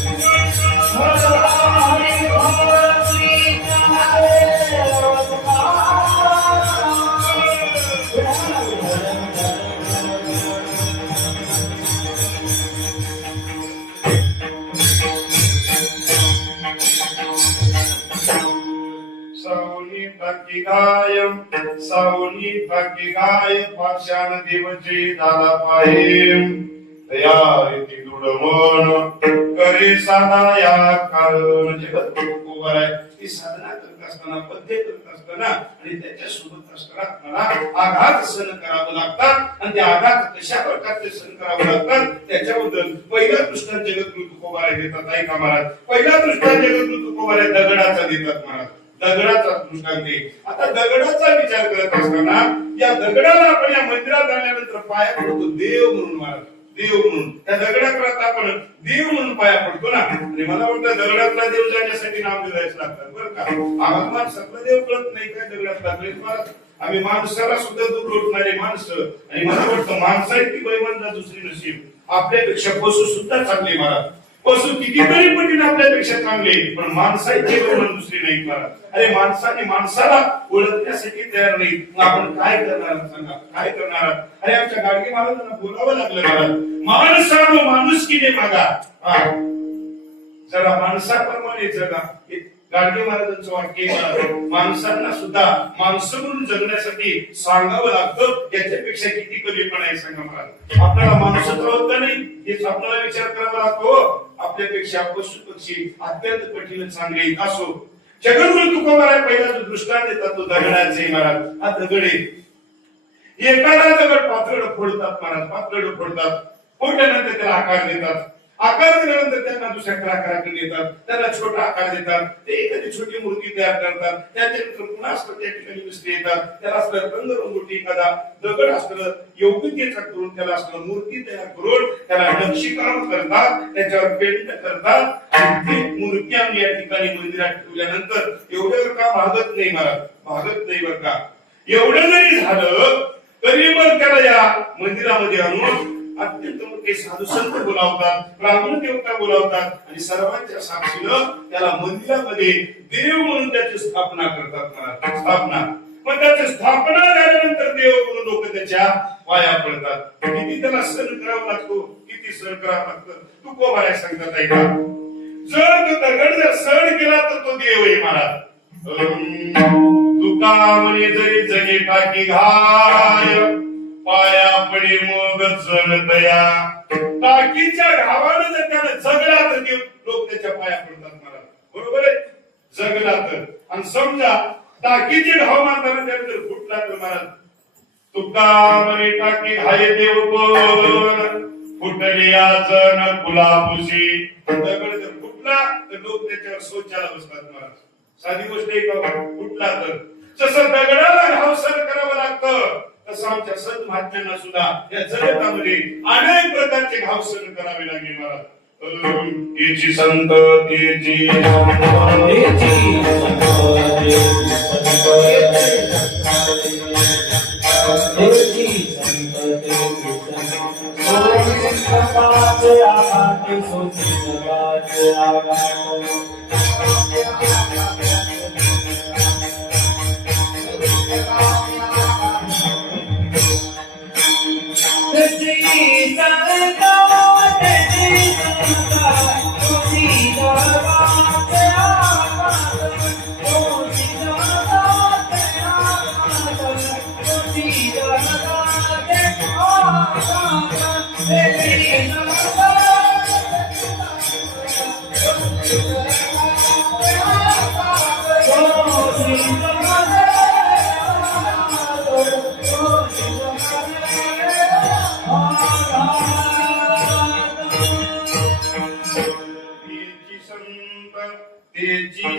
Thank you. टाकी घाय सावनी टाकी घाय पाषाण देवचे झाला पाहे तयार ती दृढ मन करे साधा या कारण जगत उभा आहे ती साधना करत असताना पद्य करत असताना आणि त्याच्यासोबत असताना मला आघात सहन करावं लागतात आणि ते आघात कशा प्रकारचे सहन करावे लागतात त्याच्याबद्दल पहिला दृष्टांत जगद्गुरु तुकोबाराय देतात. ऐका महाराज, पहिला दृष्टांत जगद्गुरु तुकोबाराय दगडाचा देतात महाराज. दगडाचा दृष्टांत आहे. आता दगडाचा विचार करत असताना या दगडाला आपण या मंदिरात आल्यानंतर पाया पडतो देव म्हणून महाराज, देव म्हणून त्या दगडाकडे आपण देव म्हणून पाया पडतो ना. आणि मला वाटतं दगडातला देव जाण्यासाठी नाम द्यायचं लागतात बरं का. आम्हाला माणसातला देव कळत नाही काय दगडातला महाराज. आम्ही माणसाला सुद्धा दूर लोटणारे माणसं आणि मला वाटतं माणसाची बैवंता दुसरी नशीब. आपल्यापेक्षा पशु सुद्धा चांगले महाराज. पशु कितीतरी पटीने आपल्यापेक्षा चांगले पण माणसाची बैवंत दुसरी नाही महाराज. अरे माणसाने माणसाला ओळखण्यासाठी तयार नाही. मग आपण काय करणार सांगा, काय करणार. अरे आमच्या गाडगे महाराजांना बोलावं लागलं महाराज, माणसानो माणुसकीने मागा, जरा माणसाप्रमाणे जगा. गाडगे महाराजांचं वाक्य माणसांना सुद्धा माणसं म्हणून जगण्यासाठी सांगावं लागतं. याच्यापेक्षा किती कमीपणा आहे सांगा मला. आपल्याला माणसं कळत का नाही हेच आपल्याला विचार करावा लागतो. आपल्यापेक्षा पशु पक्षी अत्यंत कठीण चांगले असो. जगद्गुरु तुकोबाराय पहिला जो दृष्टांत देतात तो दगडाचे महाराज. हा दगड आहे. एखादा दगड पातळ फोडतात महाराज, पातळ फोडतात. फोडल्यानंतर त्याला आकार देतात. आकार दिल्यानंतर त्यांना दुसऱ्या कलाकाराकडे देतात, त्यांना छोटा आकार देतात. ते एखादी छोटी मूर्ती तयार करतात. त्याच्यानंतर पुन्हा त्या ठिकाणी मिस्त्री येतात. त्याला असलं रंगरंगोटी एखादा दगड असलं योग्यतेचा करून त्याला असलं मूर्ती तयार करून त्याला नक्षीकाम करतात, त्याच्यावर पेंट करतात आणि ती मूर्ती आम्ही या ठिकाणी मंदिरात ठेवल्यानंतर एवढं का भागत नाही महाराज, भागत नाही बरं का. एवढं जरी झालं तरी पण त्याला या मंदिरामध्ये आणून अत्यंत मोठे साधू संत बोलावतात, ब्राह्मण देवता बोलावतात आणि सर्वांच्या साक्षीनं त्याला मंदिरामध्ये देव म्हणून त्याची स्थापना करतात. स्थापना मग त्याची स्थापना झाल्यानंतर देव म्हणून लोक त्याच्या पाया पडतात. किती त्याला सण करावा लागतो, किती सण करावं लागतं. तुकोबाराय सांगतात ऐका, जर तो दगड जर सण केला तर तो देव आहे महाराज. तुका म्हणे जरी जगे टाकी घाय पाया पडे मग जण तया. टाकीच्या घावानं जर त्याला जगला तर लोक त्याच्या पाया पडतात महाराज. बरोबर आहे, जगला तर. आणि समजा टाकीचे घाव मारताना त्याला जर फुटला तर महाराज तुका म्हणे टाकी घाय देव पण फुटली जण गुलाबुशी. दगड जर फुटला तर लोक त्याच्यावर शोचायला बसतात महाराज. साधी गोष्ट आहे का, फुटला तर. जसं दगडाला घाव सर करावं लागतं तसं आमच्या संत महात्म्यांना सुद्धा या जगतामध्ये अनेक प्रकारचे घाव सहन करावे लागले महाराज. तेची संत तेची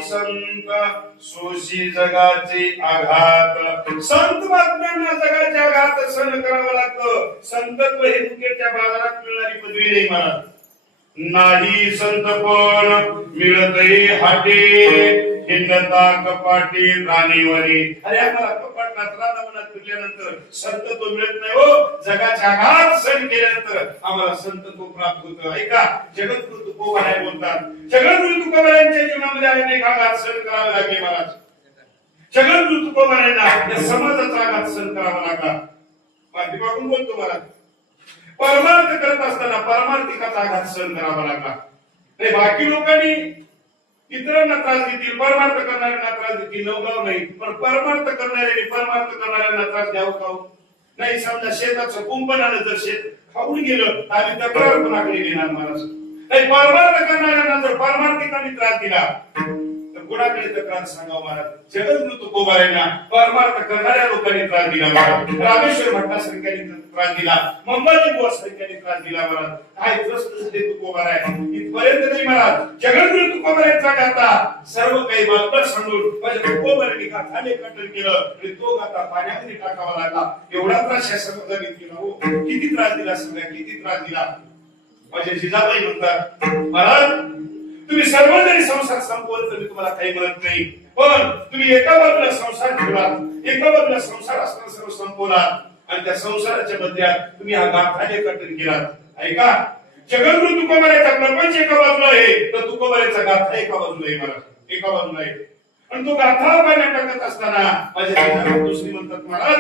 संत सोशी जगाचे आघात. संत महात्म्यांना जगाचे आघात सहन करावं लागतं. संतत्व हे मुकेच्या बाजारात मिळणारी पदवी नाही महाराज. नाही संत पण मिळतही हाटे हिंडता कपाटी राणीवाणी. अरे आम्हाला कपाटात रानावनात फिरल्यानंतर संतत्व मिळत नाही हो. जगाचे आघात सहन केल्यानंतर आम्हाला संतत्व प्राप्त होतं. ऐका, जगद्गुरु तुकोबाराय बोलतात, जगद्गुरु तुकोबारायांच्या जीवनामध्ये अनेक आघात सहन करावे लागले महाराज. जगद्गुरु तुकोबारायांना या समाजाचा आघात सहन करावा लागला. पाठीमागून बोलतो महाराज, परमार्थ करत असताना परमार्थिकाचा आघात सहन करावा लागला. नाही बाकी लोकांनी इतरांना त्रास देतील, परमार्थ करणाऱ्यांना त्रास देतील, नवगाव नाही. पण परमार्थ करणाऱ्यांनी परमार्थ करणाऱ्यांना त्रास द्यावं का हो? नाही. समजा शेताचं कुंपण आलं, जर शेत खाऊन गेलं तर आम्ही तक्रार कोणाकडे घेणार महाराज? नाही. परमार्थ करणाऱ्यांना जर परमार्थिकांनी त्रास दिला तर कोणाकडे तक्रार सांगावं महाराज? जगद्गुरु तुकोबारायांना परमार्थ करणाऱ्या लोकांनी त्रास दिला महाराज. रामेश्वर भट्टासारख्यांनी त्रास दिला, मंबाजी बुवा सारख्यांनी त्रास दिला महाराज. काय त्रस्त झाले तुकोबाराय इथपर्यंत नाही महाराज. जगद्गुरु तुकोबारायांचा गाथा सर्व काही बातम्या सांगून म्हणजे तुकोबारायांनी गाथाने कटल केलं आणि तो गाथा पाण्यामध्ये टाकावा लागला. एवढा त्रास या समाजाने केला हो. किती त्रास दिला सगळ्या, किती त्रास दिला. माझ्या जिजाबाई म्हणतात, महाराज तुम्ही सर्वजणी संसार संपवलं तर मी तुम्हाला काही म्हणत नाही, पण तुम्ही एका बाजूला संसार ठेवला, एका बाजूला संसार असताना सर्व संपवला आणि त्या संसाराच्या मध्यात तुम्ही हा गाथाने कटन केला. ऐका, जगद्गुरु तुकोबारायांचा प्रपंच एका बाजूला आहे तर तुकोबारायांचा गाथा एका बाजूला आहे महाराज, एका बाजूला आहे. आणि तो गाथा पाण्यात टाकत असताना माझ्या जिजाबाई दुसरी म्हणतात, महाराज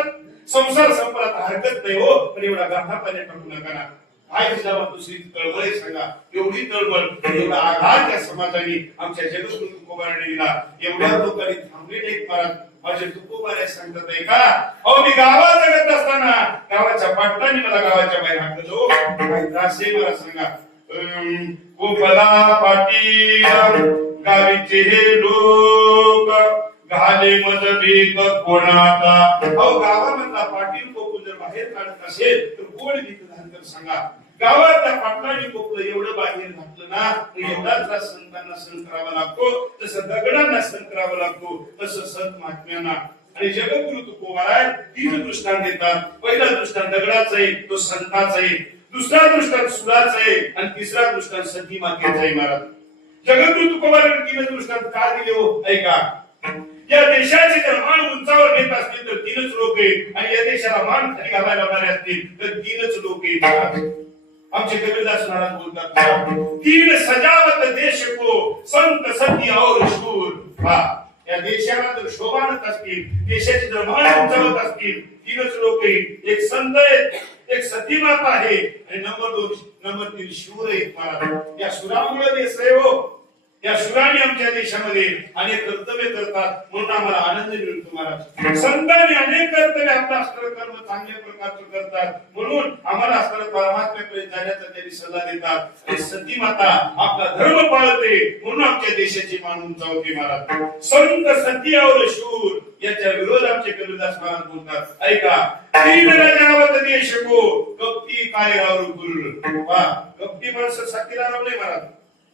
संसार संपला तर हरकत नाही हो, पण एवढा गाथा पाण्यात टाकू नका ना. काय जिजाबा दुसरी तळमळ सांगा, एवढी तळमळ, एवढा आघात त्या समाजाने आमच्या जगद्गुरु तुकोबारायांनी दिला. एवढ्या लोकांनी थांबले नाहीत महाराज. माझे तुकोबाराय सांगतात आहे का, अहो मी गावात जगत असताना गावाच्या पाटलांनी मला गावाच्या बाहेर हाकलं हो. काय त्रास आहे मला सांगा. कोपला पाटी गावीचे हे लोक घाले मज भीत कोणाता. अहो गावामधला पाटील कोकू जर बाहेर काढत असेल तर कोण भीत झालं तर सांगा. गावातल्या पाटलांनी कोकलं एवढं बाहेर घातलं ना, एवढा त्रास संतांना सहन करावा लागतो. जसं दगडांना सहन करावा लागतो तसं संत महात्म्यांना. आणि जगद्गुरु तुकोबाराय तीन दृष्टांत देतात. पहिला दृष्टांत दगडाचा आहे, तो संताचा आहे. दुसरा दृष्टांत सुराचा आहे आणि तिसरा दृष्टांत सती मातेचा आहे महाराज. जगद्गुरु तुकोबारायांनी तीन दृष्टांत का दिले हो? ऐका, या देशाचे जर मान उंचावर घेत असतील तर तीनच लोक आहेत आणि या देशाला मान खाली घालायला लावणारे असतील तर तीनच लोक आहेत. आमचे कबीरदास महाराज बोलतात, तीन सजावत देश को संत सती और शूर. या देशाला जर शोभा आणत असतील, देशाची जर मान उंचावत असतील, तीनच लोक आहेत. एक संत आहेत, एक सती माता आहे आणि नंबर 3 शूर आहेत महाराज. या शूरामुळे देश आहे हो. या शूरांनी आमच्या देशामध्ये अनेक कर्तव्य करतात म्हणून आम्हाला आनंद मिळतो महाराज. संतांनी अनेक कर्तव्य आपलं असणारं कर्म चांगल्या प्रकारचं करतात म्हणून आम्हाला असणारं परमात्म्याकडे जाण्याचा त्यांनी सल्ला देतात. आणि सती माता आपला धर्म पाळते म्हणून आमच्या देशाची मान उंचावते महाराज. संत सती और शूर याच्या विरोध आमचे कबीरदास महाराज बोलतात. ऐका, तीन राजावत देश को कपटी काय राव गुरु. कपटी माणसं सतीला राव नाही महाराज.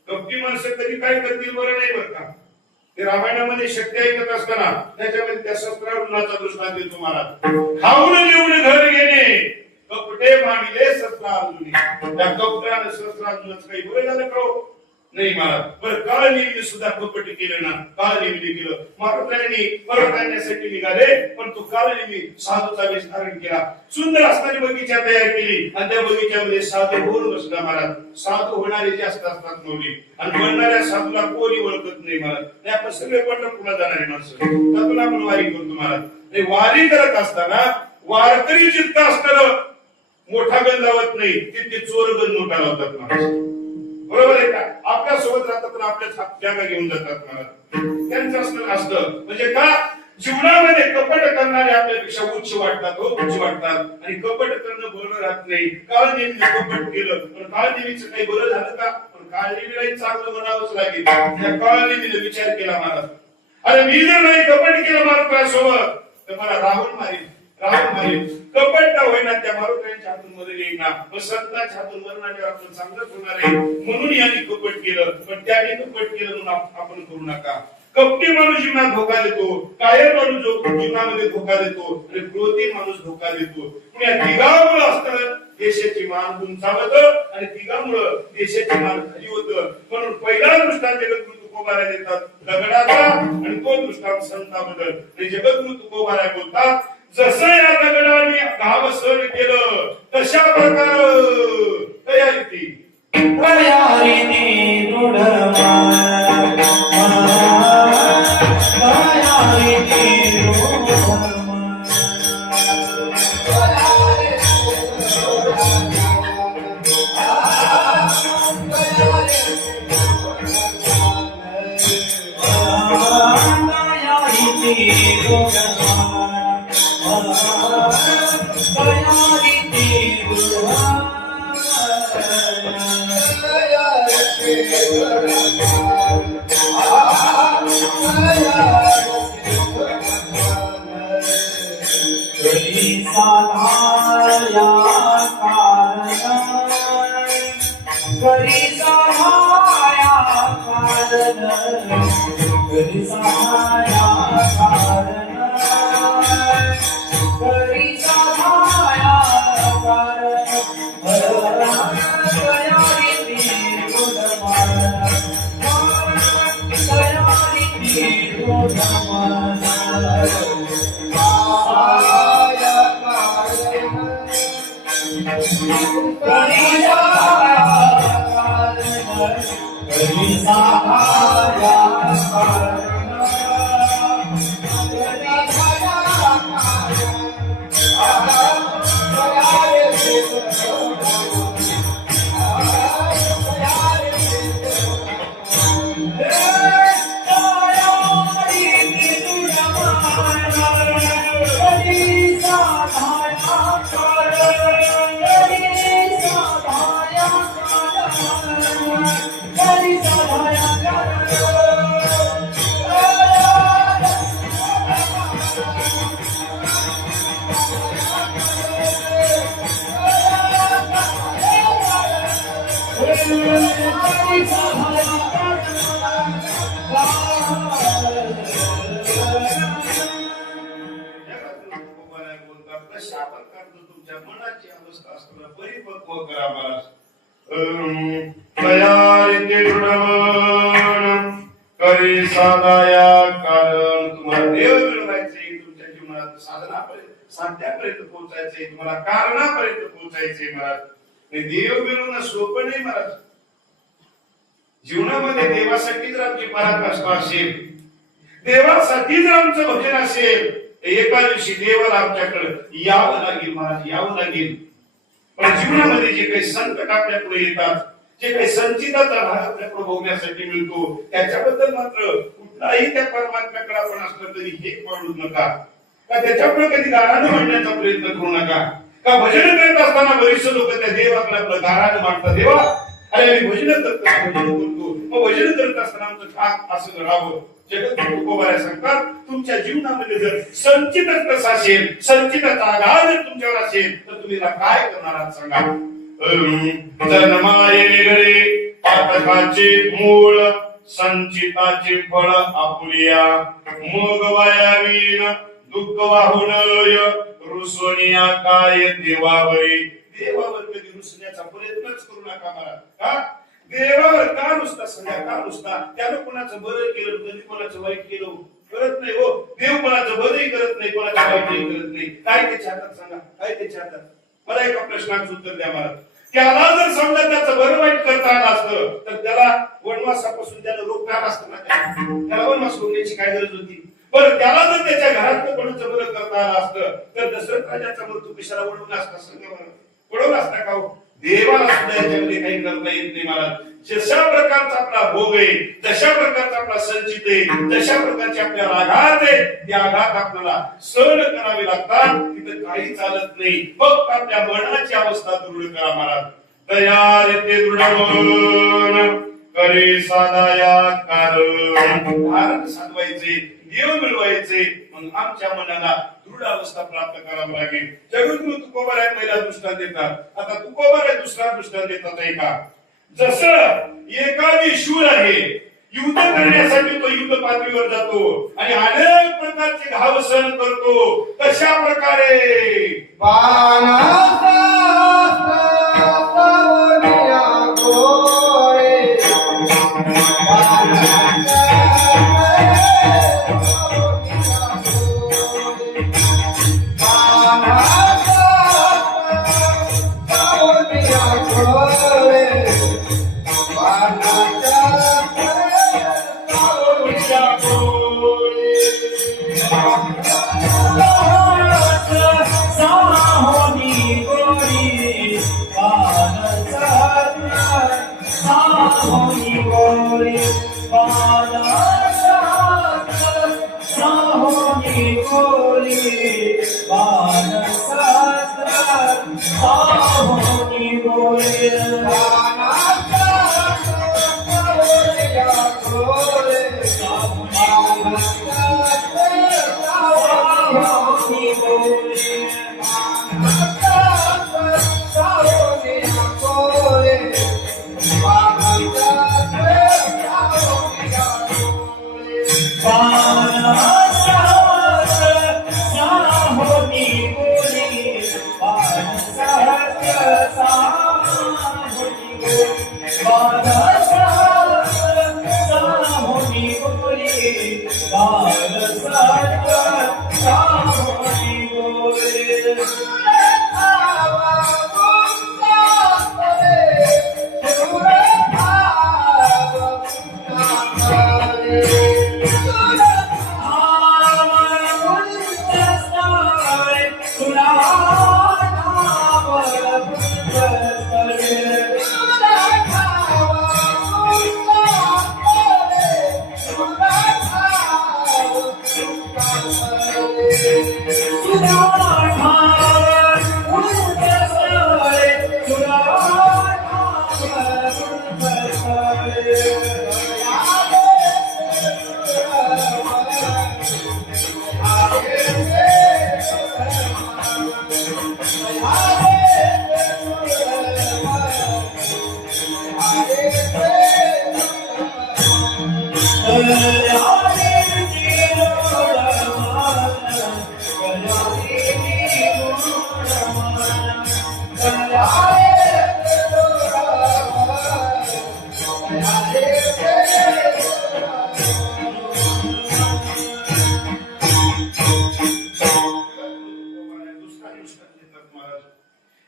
कपटी माणसं कधी काय करतील बरं नाही बरं का. ते रामायणामध्ये शक्ती ऐकत असताना त्याच्यामध्ये त्या शस्त्रार्जुनाचा दृष्टांत देतो महाराज. खाऊन लिहून घर घेणे कपटे मांडले शस्त्रार्जुनी. त्या कपटाने शस्त्रार्जुनाचं काही बरं झालं का हो? नाही महाराज. बरं काळ नेहमी सुद्धा कपटी केलं ना, काळ नेहमी केलं. महाराजांनी परत आणण्यासाठी निघाले पण तो काळ नेहमी साधूचा वेश धारण केला. सुंदर असणारी बगीचा तयार केली आणि त्या बगीच्यामध्ये साधू होऊन बसला महाराज. साधू होणारे जास्त असतात नवली आणि म्हणणाऱ्या साधूला कोणी ओळखत नाही महाराज. ते आपण सगळे पंढरपूरला जाणारे माणसं त्यातून आपण वारी करतो महाराज. वारी करत असताना वारकरी जितकं असतं मोठा गण लावत नाही तितके चोर गण मोठा लावतात महाराज. बरोबर आहे का. आपल्या सोबत राहतात तर आपल्या जागा घेऊन जातात महाराज. त्यांचं असतं म्हणजे का जीवनामध्ये कपट करणारे आपल्यापेक्षा उच्च वाटतात हो, उच्च वाटतात. आणि कपट करणं बरं राहत नाही. काळ नेहमीने कपट केलं पण काळ नेहमीचं काही बरं झालं का. पण काळ नेहमीलाही चांगलं म्हणावंच लागेल. त्या काळ नेहमीने विचार केला महाराज, अरे मी जर नाही कपट केलं मारुतासोबत तर मला रावण मारेल. कपट का होईना त्या मारुतांच्या हातून मदत येईल ना, पण संतांच्या हातून मरणारे आपण चांगलंच होणार आहे म्हणून यांनी कपट केलं. पण त्याने कपट केलं म्हणून आपण करू नका. कपटी माणूस जीवनात धोका देतो, कायर माणूस जीवनामध्ये धोका देतो आणि क्रोधी माणूस धोका देतो. या तिघामुळे असतं देशाची मान उंचावत आणि तिघामुळे देशाची मान खाली होतं. म्हणून पहिला दृष्टांत जगद्गुरु तुकोबाराय देतात दगडाचा आणि तो दृष्टांत संताबद्दल. आणि जगद्गुरु तुकोबाराय बोलतात, जसं या दगडाने गाव सहन केलं तशा प्रकार तयारी करी साधाया कारण करी सहाया कारण करी सहाया कारण करी सहाया कारण दयारी तुमच्या मनाची अवस्था असताना परिपक्व करा महाराज. तयारी दृढमन करी साधाया कारण तुम्हाला देव मिळवायचे, तुमच्या जीवनात साधनापर्यंत साध्यापर्यंत पोहोचायचे, तुम्हाला कारणापर्यंत पोहोचायचे महाराज. देव मिळवणं सोपं नाही महाराज. जीवनामध्ये देवासाठी जर आमची पराकाष्ठा असेल, देवासाठी जर आमचं भजन असेल, एका दिवशी देवाला आमच्याकडे यावं लागेल महाराज, यावं लागेल. पण जीवनामध्ये जे काही संकट आपल्याकडे येतात, जे काही संचिताचा भाग आपल्याकडे भोगण्यासाठी मिळतो, त्याच्याबद्दल मात्र कुठलाही त्या परमात्म्याकडे आपण असलं तरी हे मानूच नका, का त्याच्याकडे कधी गारानं मांडण्याचा प्रयत्न करू नका. का भजन करत असताना बरेचसे लोक त्या देवाकडे आपलं गारानं मांडतात, देवा अरे आम्ही भजन करतो, मग भजन करत असताना आमचं ठाक असं घडावं. जगत तुकोबाऱ्या सांगतात, तुमच्या जीवनामध्ये जर संचितच कसा असेल, संचिताचा आघात जर तुमच्यावर असेल, तर तुम्ही काय करणार आहात सांगा. जन्माये निगळे पातकाचे मूळ, संचिताचे फळ आपुलिया. मग वायावीन दुःख वाहुनय, रुसोनिया काय देवावरी. देवावर कधी रुसण्याचा प्रयत्नच करू नका महाराज. का देवावर का नुसता सध्या, का नुसता त्यानं कोणाचं बरं केलं, कधी कोणाचं वाईट केलं करत नाही हो. देव कोणाचं बरंही करत नाही, कोणाचं वाईटही करत नाही. काय त्याच्या हातात सांगा, काय त्याच्या हातात. मला एका प्रश्नाचं उत्तर द्या महाराज. त्याला जर समजा त्याचं बरं वाईट करता आलं असतं, तर त्याला वनवासापासून त्याला रोखणार असतं ना. त्याला वनवास रोखण्याची काय गरज होती. बरं त्याला जर त्याच्या घरात कोणाचं बरं करता आलं असतं, तर दशरथ राजाचा मृत्यू कशाला वळवला असता सांगा बरं, वळवला असता का हो. देवाला सुद्धा याच्यामध्ये काही करता येत नाही महाराज. जशा प्रकारचा आपला भोग आहे, जशा प्रकारचा आपला संचित आहे, जशा प्रकारचे आपल्याला आघात आहे, ते आघात आपल्याला सहन करावे लागतात. तिथं काही चालत नाही. फक्त आपल्या मनाची अवस्था दृढ करा महाराज. तयार ते दृढ मन करे साधाया कारण साधवायचे, देव मिळवायचे. मग आमच्या मनाला दृढ अवस्था प्राप्त करावी लागेल. जगद्गुरु तुकोबाराय पहिला दृष्टांत देतात. आता तुकोबाराय दुसरा दृष्टांत देतात ऐका. जसं एखादी शूर आहे, युद्ध करण्यासाठी तो युद्ध पातळीवर जातो आणि अनेक प्रकारचे घाव सहन करतो. तशा प्रकारे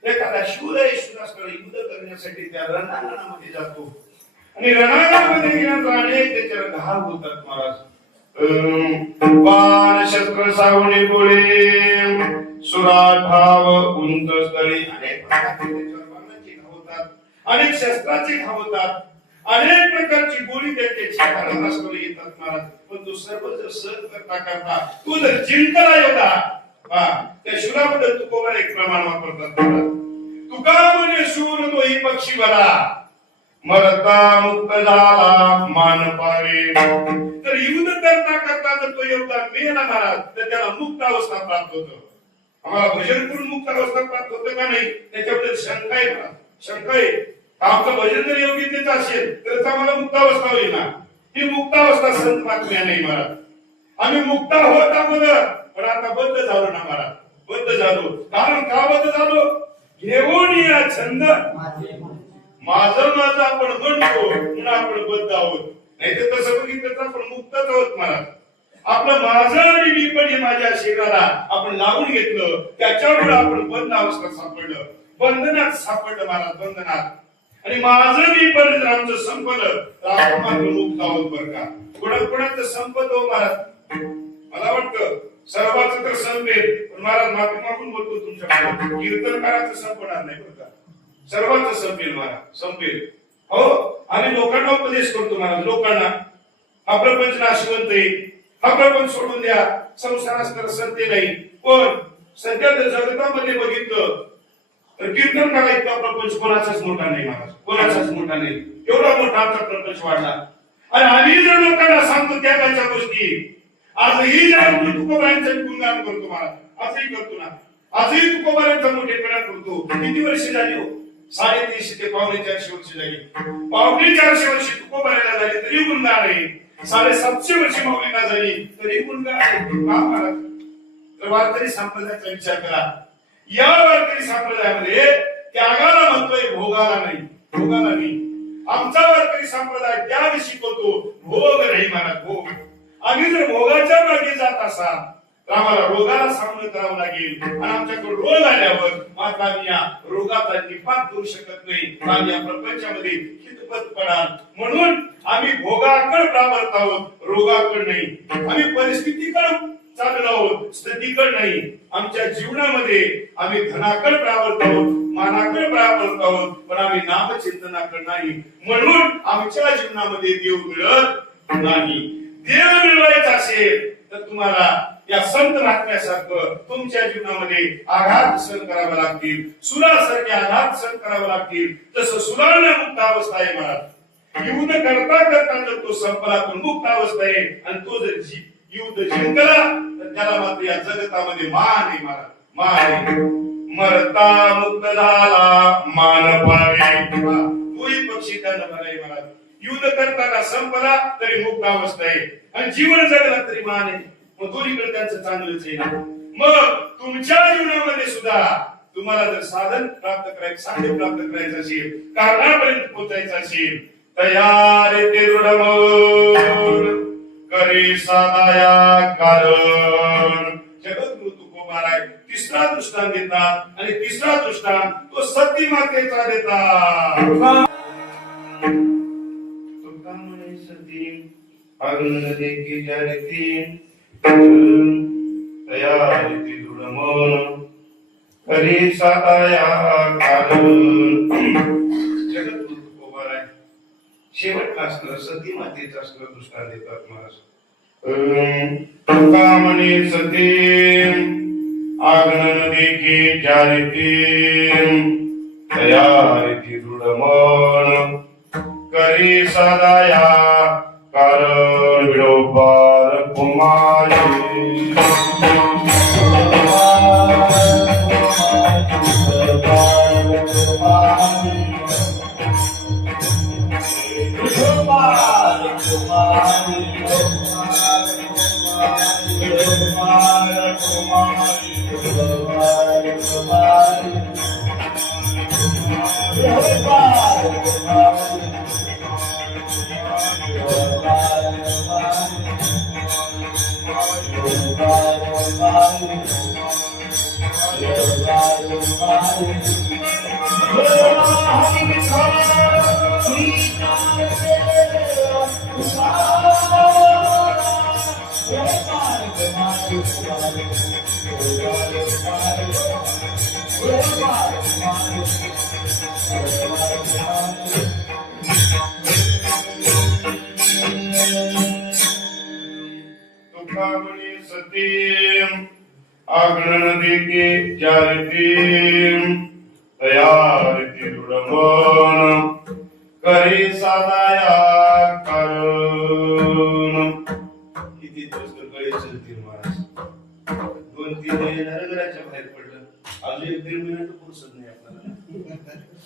एखादा शूराकडे युद्ध करण्यासाठी त्या रणांगणामध्ये जातो आणि रणांगणामध्ये गेल्यानंतर अनेक त्याच्यावर घाव होतात महाराज. बाण शस्त्र सावणी गोळे सुराट भाव उंच स्थळी अनेक प्रकारचे त्याच्यावर बाणाचे घाव होतात, अनेक शस्त्राचे घाव होतात, अनेक प्रकारची गोळी त्याच्या रणास्त्राला येतात महाराज. पण तो सर्व जर सहन करता करता तू जर जिंकला योद्धा त्या शूराबद्दल तुकोबा एक प्रमाण वापरतात महाराज. तुका म्हणे शूर तोही पक्षी बरा मरता मुक्त झाला मान पावे. तर युद्ध करता करता जर तो योद्धा मेला महाराज तर त्याला मुक्त अवस्था प्राप्त होतं. आम्हाला भजन करून मुक्त अवस्था प्राप्त होतं का नाही त्याच्याबद्दल शंका आहे महाराज, शंका आहे. आमचं भजन जर योग्यतेचं असेल तर आम्हाला मुक्त अवस्था होईल ना. ही मुक्त अवस्था संत महात्म्या नाही महाराज. आम्ही मुक्त होत अगोदर पण आता बद्ध झालो ना महाराज, बद्ध झालो. कारण का बद्ध झालो? घेऊन या छंद माझं आपण म्हणतो म्हणून आपण बद्ध आहोत. नाही तर तसं बघितलं तर आपण मुक्तच आहोत महाराज. आपलं माझं आणि मी पण हे माझ्या शरीराला आपण लावून घेतलं त्याच्यामुळे आपण बंद अवस्था सापडलं, बंधनात सापडलं महाराज, बंधनात. आणि माझं मी पण जर आमचं संपलं तर आपण मात्र मुक्त आहोत बरं का. कोणाचं संपत हो महाराज. मला वाटतं सर्वांचं तर संपेल पण महाराज माफी मागून बोलतो तुमच्या कीर्तनकाराचं संपणार नाही बरं का. सर्वांचं संपेल महाराज, संपेल. हो आणि लोकांना उपदेश करतो महाराज, लोकांना हा प्रपंच नाशवंत आहे, हा प्रपंच सोडून द्या, संसारास तर सत्य नाही. पण सध्या जर जगतामध्ये बघितलं तर कीर्तनकारा इतका प्रपंच कोणाचाच मोठा नाही महाराज, कोणाचाच मोठा नाही. एवढा मोठा आमचा प्रपंच वाढला. आणि आम्ही जर लोकांना सांगतो त्याच्या गोष्टी आजही ज्या तुकोबारांचं गुणगान करतो महाराज, आजही करतो ना, आजही तुकोबारांचा मोठेपणा करतो. किती वर्ष झाली हो? 350 ते 450 वर्ष झाली. 450 वर्ष तुकोबाराला झाली तरी गुणगान आहे. 750 वर्ष माऊलीला झाली तरी गुणगान आहे. का महाराज? तर वारकरी संप्रदायाचा विचार करा. या वारकरी संप्रदायामध्ये त्यागाला म्हणतोय, भोगाला नाही, भोगाला नाही. आमचा वारकरी संप्रदाय त्याग शिकवतो, भोग नाही महाराज, भोग. आम्ही जर भोगाच्या मागे जात असाल तर आम्हाला रोगाला सामना करावा लागेल. आणि आमच्याकडे रोग आल्यावर मात्र आम्ही या रोगाचा निपात करू शकत नाही. आम्ही या प्रपंचामध्ये खितपत पडाल. म्हणून आम्ही भोगाकडे प्रावर्त आहोत, रोगाकडे नाही. आम्ही परिस्थितीकडे चाललो आहोत, स्थितीकडे नाही. आमच्या जीवनामध्ये आम्ही धनाकडे प्रावर्त आहोत, मानाकडे प्रावर्त आहोत, पण आम्ही नामचिंतनाकडे नाही. म्हणून आमच्या जीवनामध्ये देव मिळत नाही. देव मिळवायचा असेल तर तुम्हाला या संत महात्म्यासारखं तुमच्या जीवनामध्ये आघात सहन करावे लागतील, सुरासारखे आघात सहन करावे लागतील. जसं सुराला मुक्त अवस्था आहे महाराज. युद्ध करता करता जर तो संपला तर मुक्त अवस्था आहे. आणि तो जर युद्ध जिंकला तर त्याला मात्र या जगतामध्ये मान आहे महाराज, मान आहे. मरता मुक्त झाला मान पावे. तोही पक्षी त्यांना म्हणाले महाराज. युद्ध करताना संपला तरी मुक्त अवस्था आहे आणि जीवन जगला तरी मान आहे. मग दोन्हीकडे त्यांचं चांगलंच आहे ना. मग तुमच्या जीवनामध्ये सुद्धा तुम्हाला जर साधन प्राप्त करायचं, साध्य प्राप्त करायचं असेल, कारणापर्यंत पोहोचायचं असेल, तयार ते दृढमन करे साधाया कारण. जगद्गुरु तुकोबाराय तिसरा दृष्टांत देतात आणि तिसरा दृष्टांत तो सती मातेचा देतात. तुका म्हणे सती अग्न देखी जरती तयार ते दृढमन करे साधाया कारण. जगद्गुरु तुकोबाराय शेवटला असणार सती मातेचा असणार दृष्टांत देतात महाराज. तुका म्हणे सती आग्न देखी जारिती तयारिती दृढमन करी सदाया कारण विडोबार कुमारी. आग्न देखी जारिती तयारिती दृढमन करी साधाया कारण. किती दिवस कळी चलतील महाराज. 2-3 महिने नरघराच्या बाहेर पडलं, अजून 1-1.5 महिना तर फुरसत नाही आपल्याला.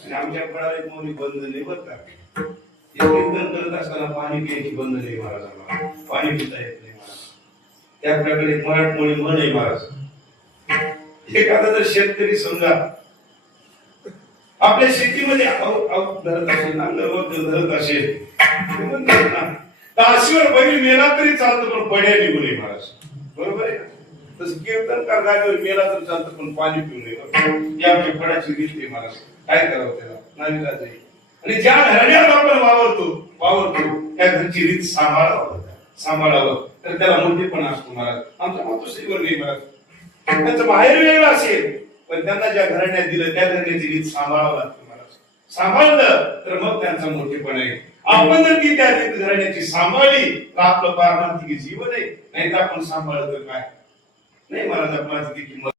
आणि आमच्या पडाला कोणी बंद नाही बरं का. कीर्तन करत असताना पाणी प्यायची बंद नाही महाराजांना, पाणी पिता येत नाही महाराज. त्याप्रकारे मराठमोळी म्हण आहे महाराज. एखादा जर शेतकरी समजा आपल्या शेतीमध्ये धरत असेल, धरत असेल, ताशीवर बैल मेला तरी चालतं पण पड्या निघू नये महाराज. बरोबर आहे. तसं कीर्तन करण्यावर मेला तर चालतं पण पाणी पिऊ नये. या आपल्या फळाची रीत आहे महाराज. काय करावं त्याला, नाविलाज आहे. आणि ज्या घराण्यात आपण वावरतो त्या घरची रीत सांभाळावं तर त्याला मोठेपणा असतो महाराज. आमच्या मातोश्रीवर नाही महाराज. त्यांचं बाहेर वेगळं असेल पण त्यांना ज्या घराण्यात दिलं त्या घराण्याची रीत सांभाळावं लागतं महाराज. सांभाळलं तर मग त्यांचा मोठेपणा आहे. आपण जर ती त्या रीत घराण्याची सांभाळली तर आपलं पारमार्थिक जीवन आहे. नाही तर आपण सांभाळतो काय नाही महाराज. आपणाची ती किंमत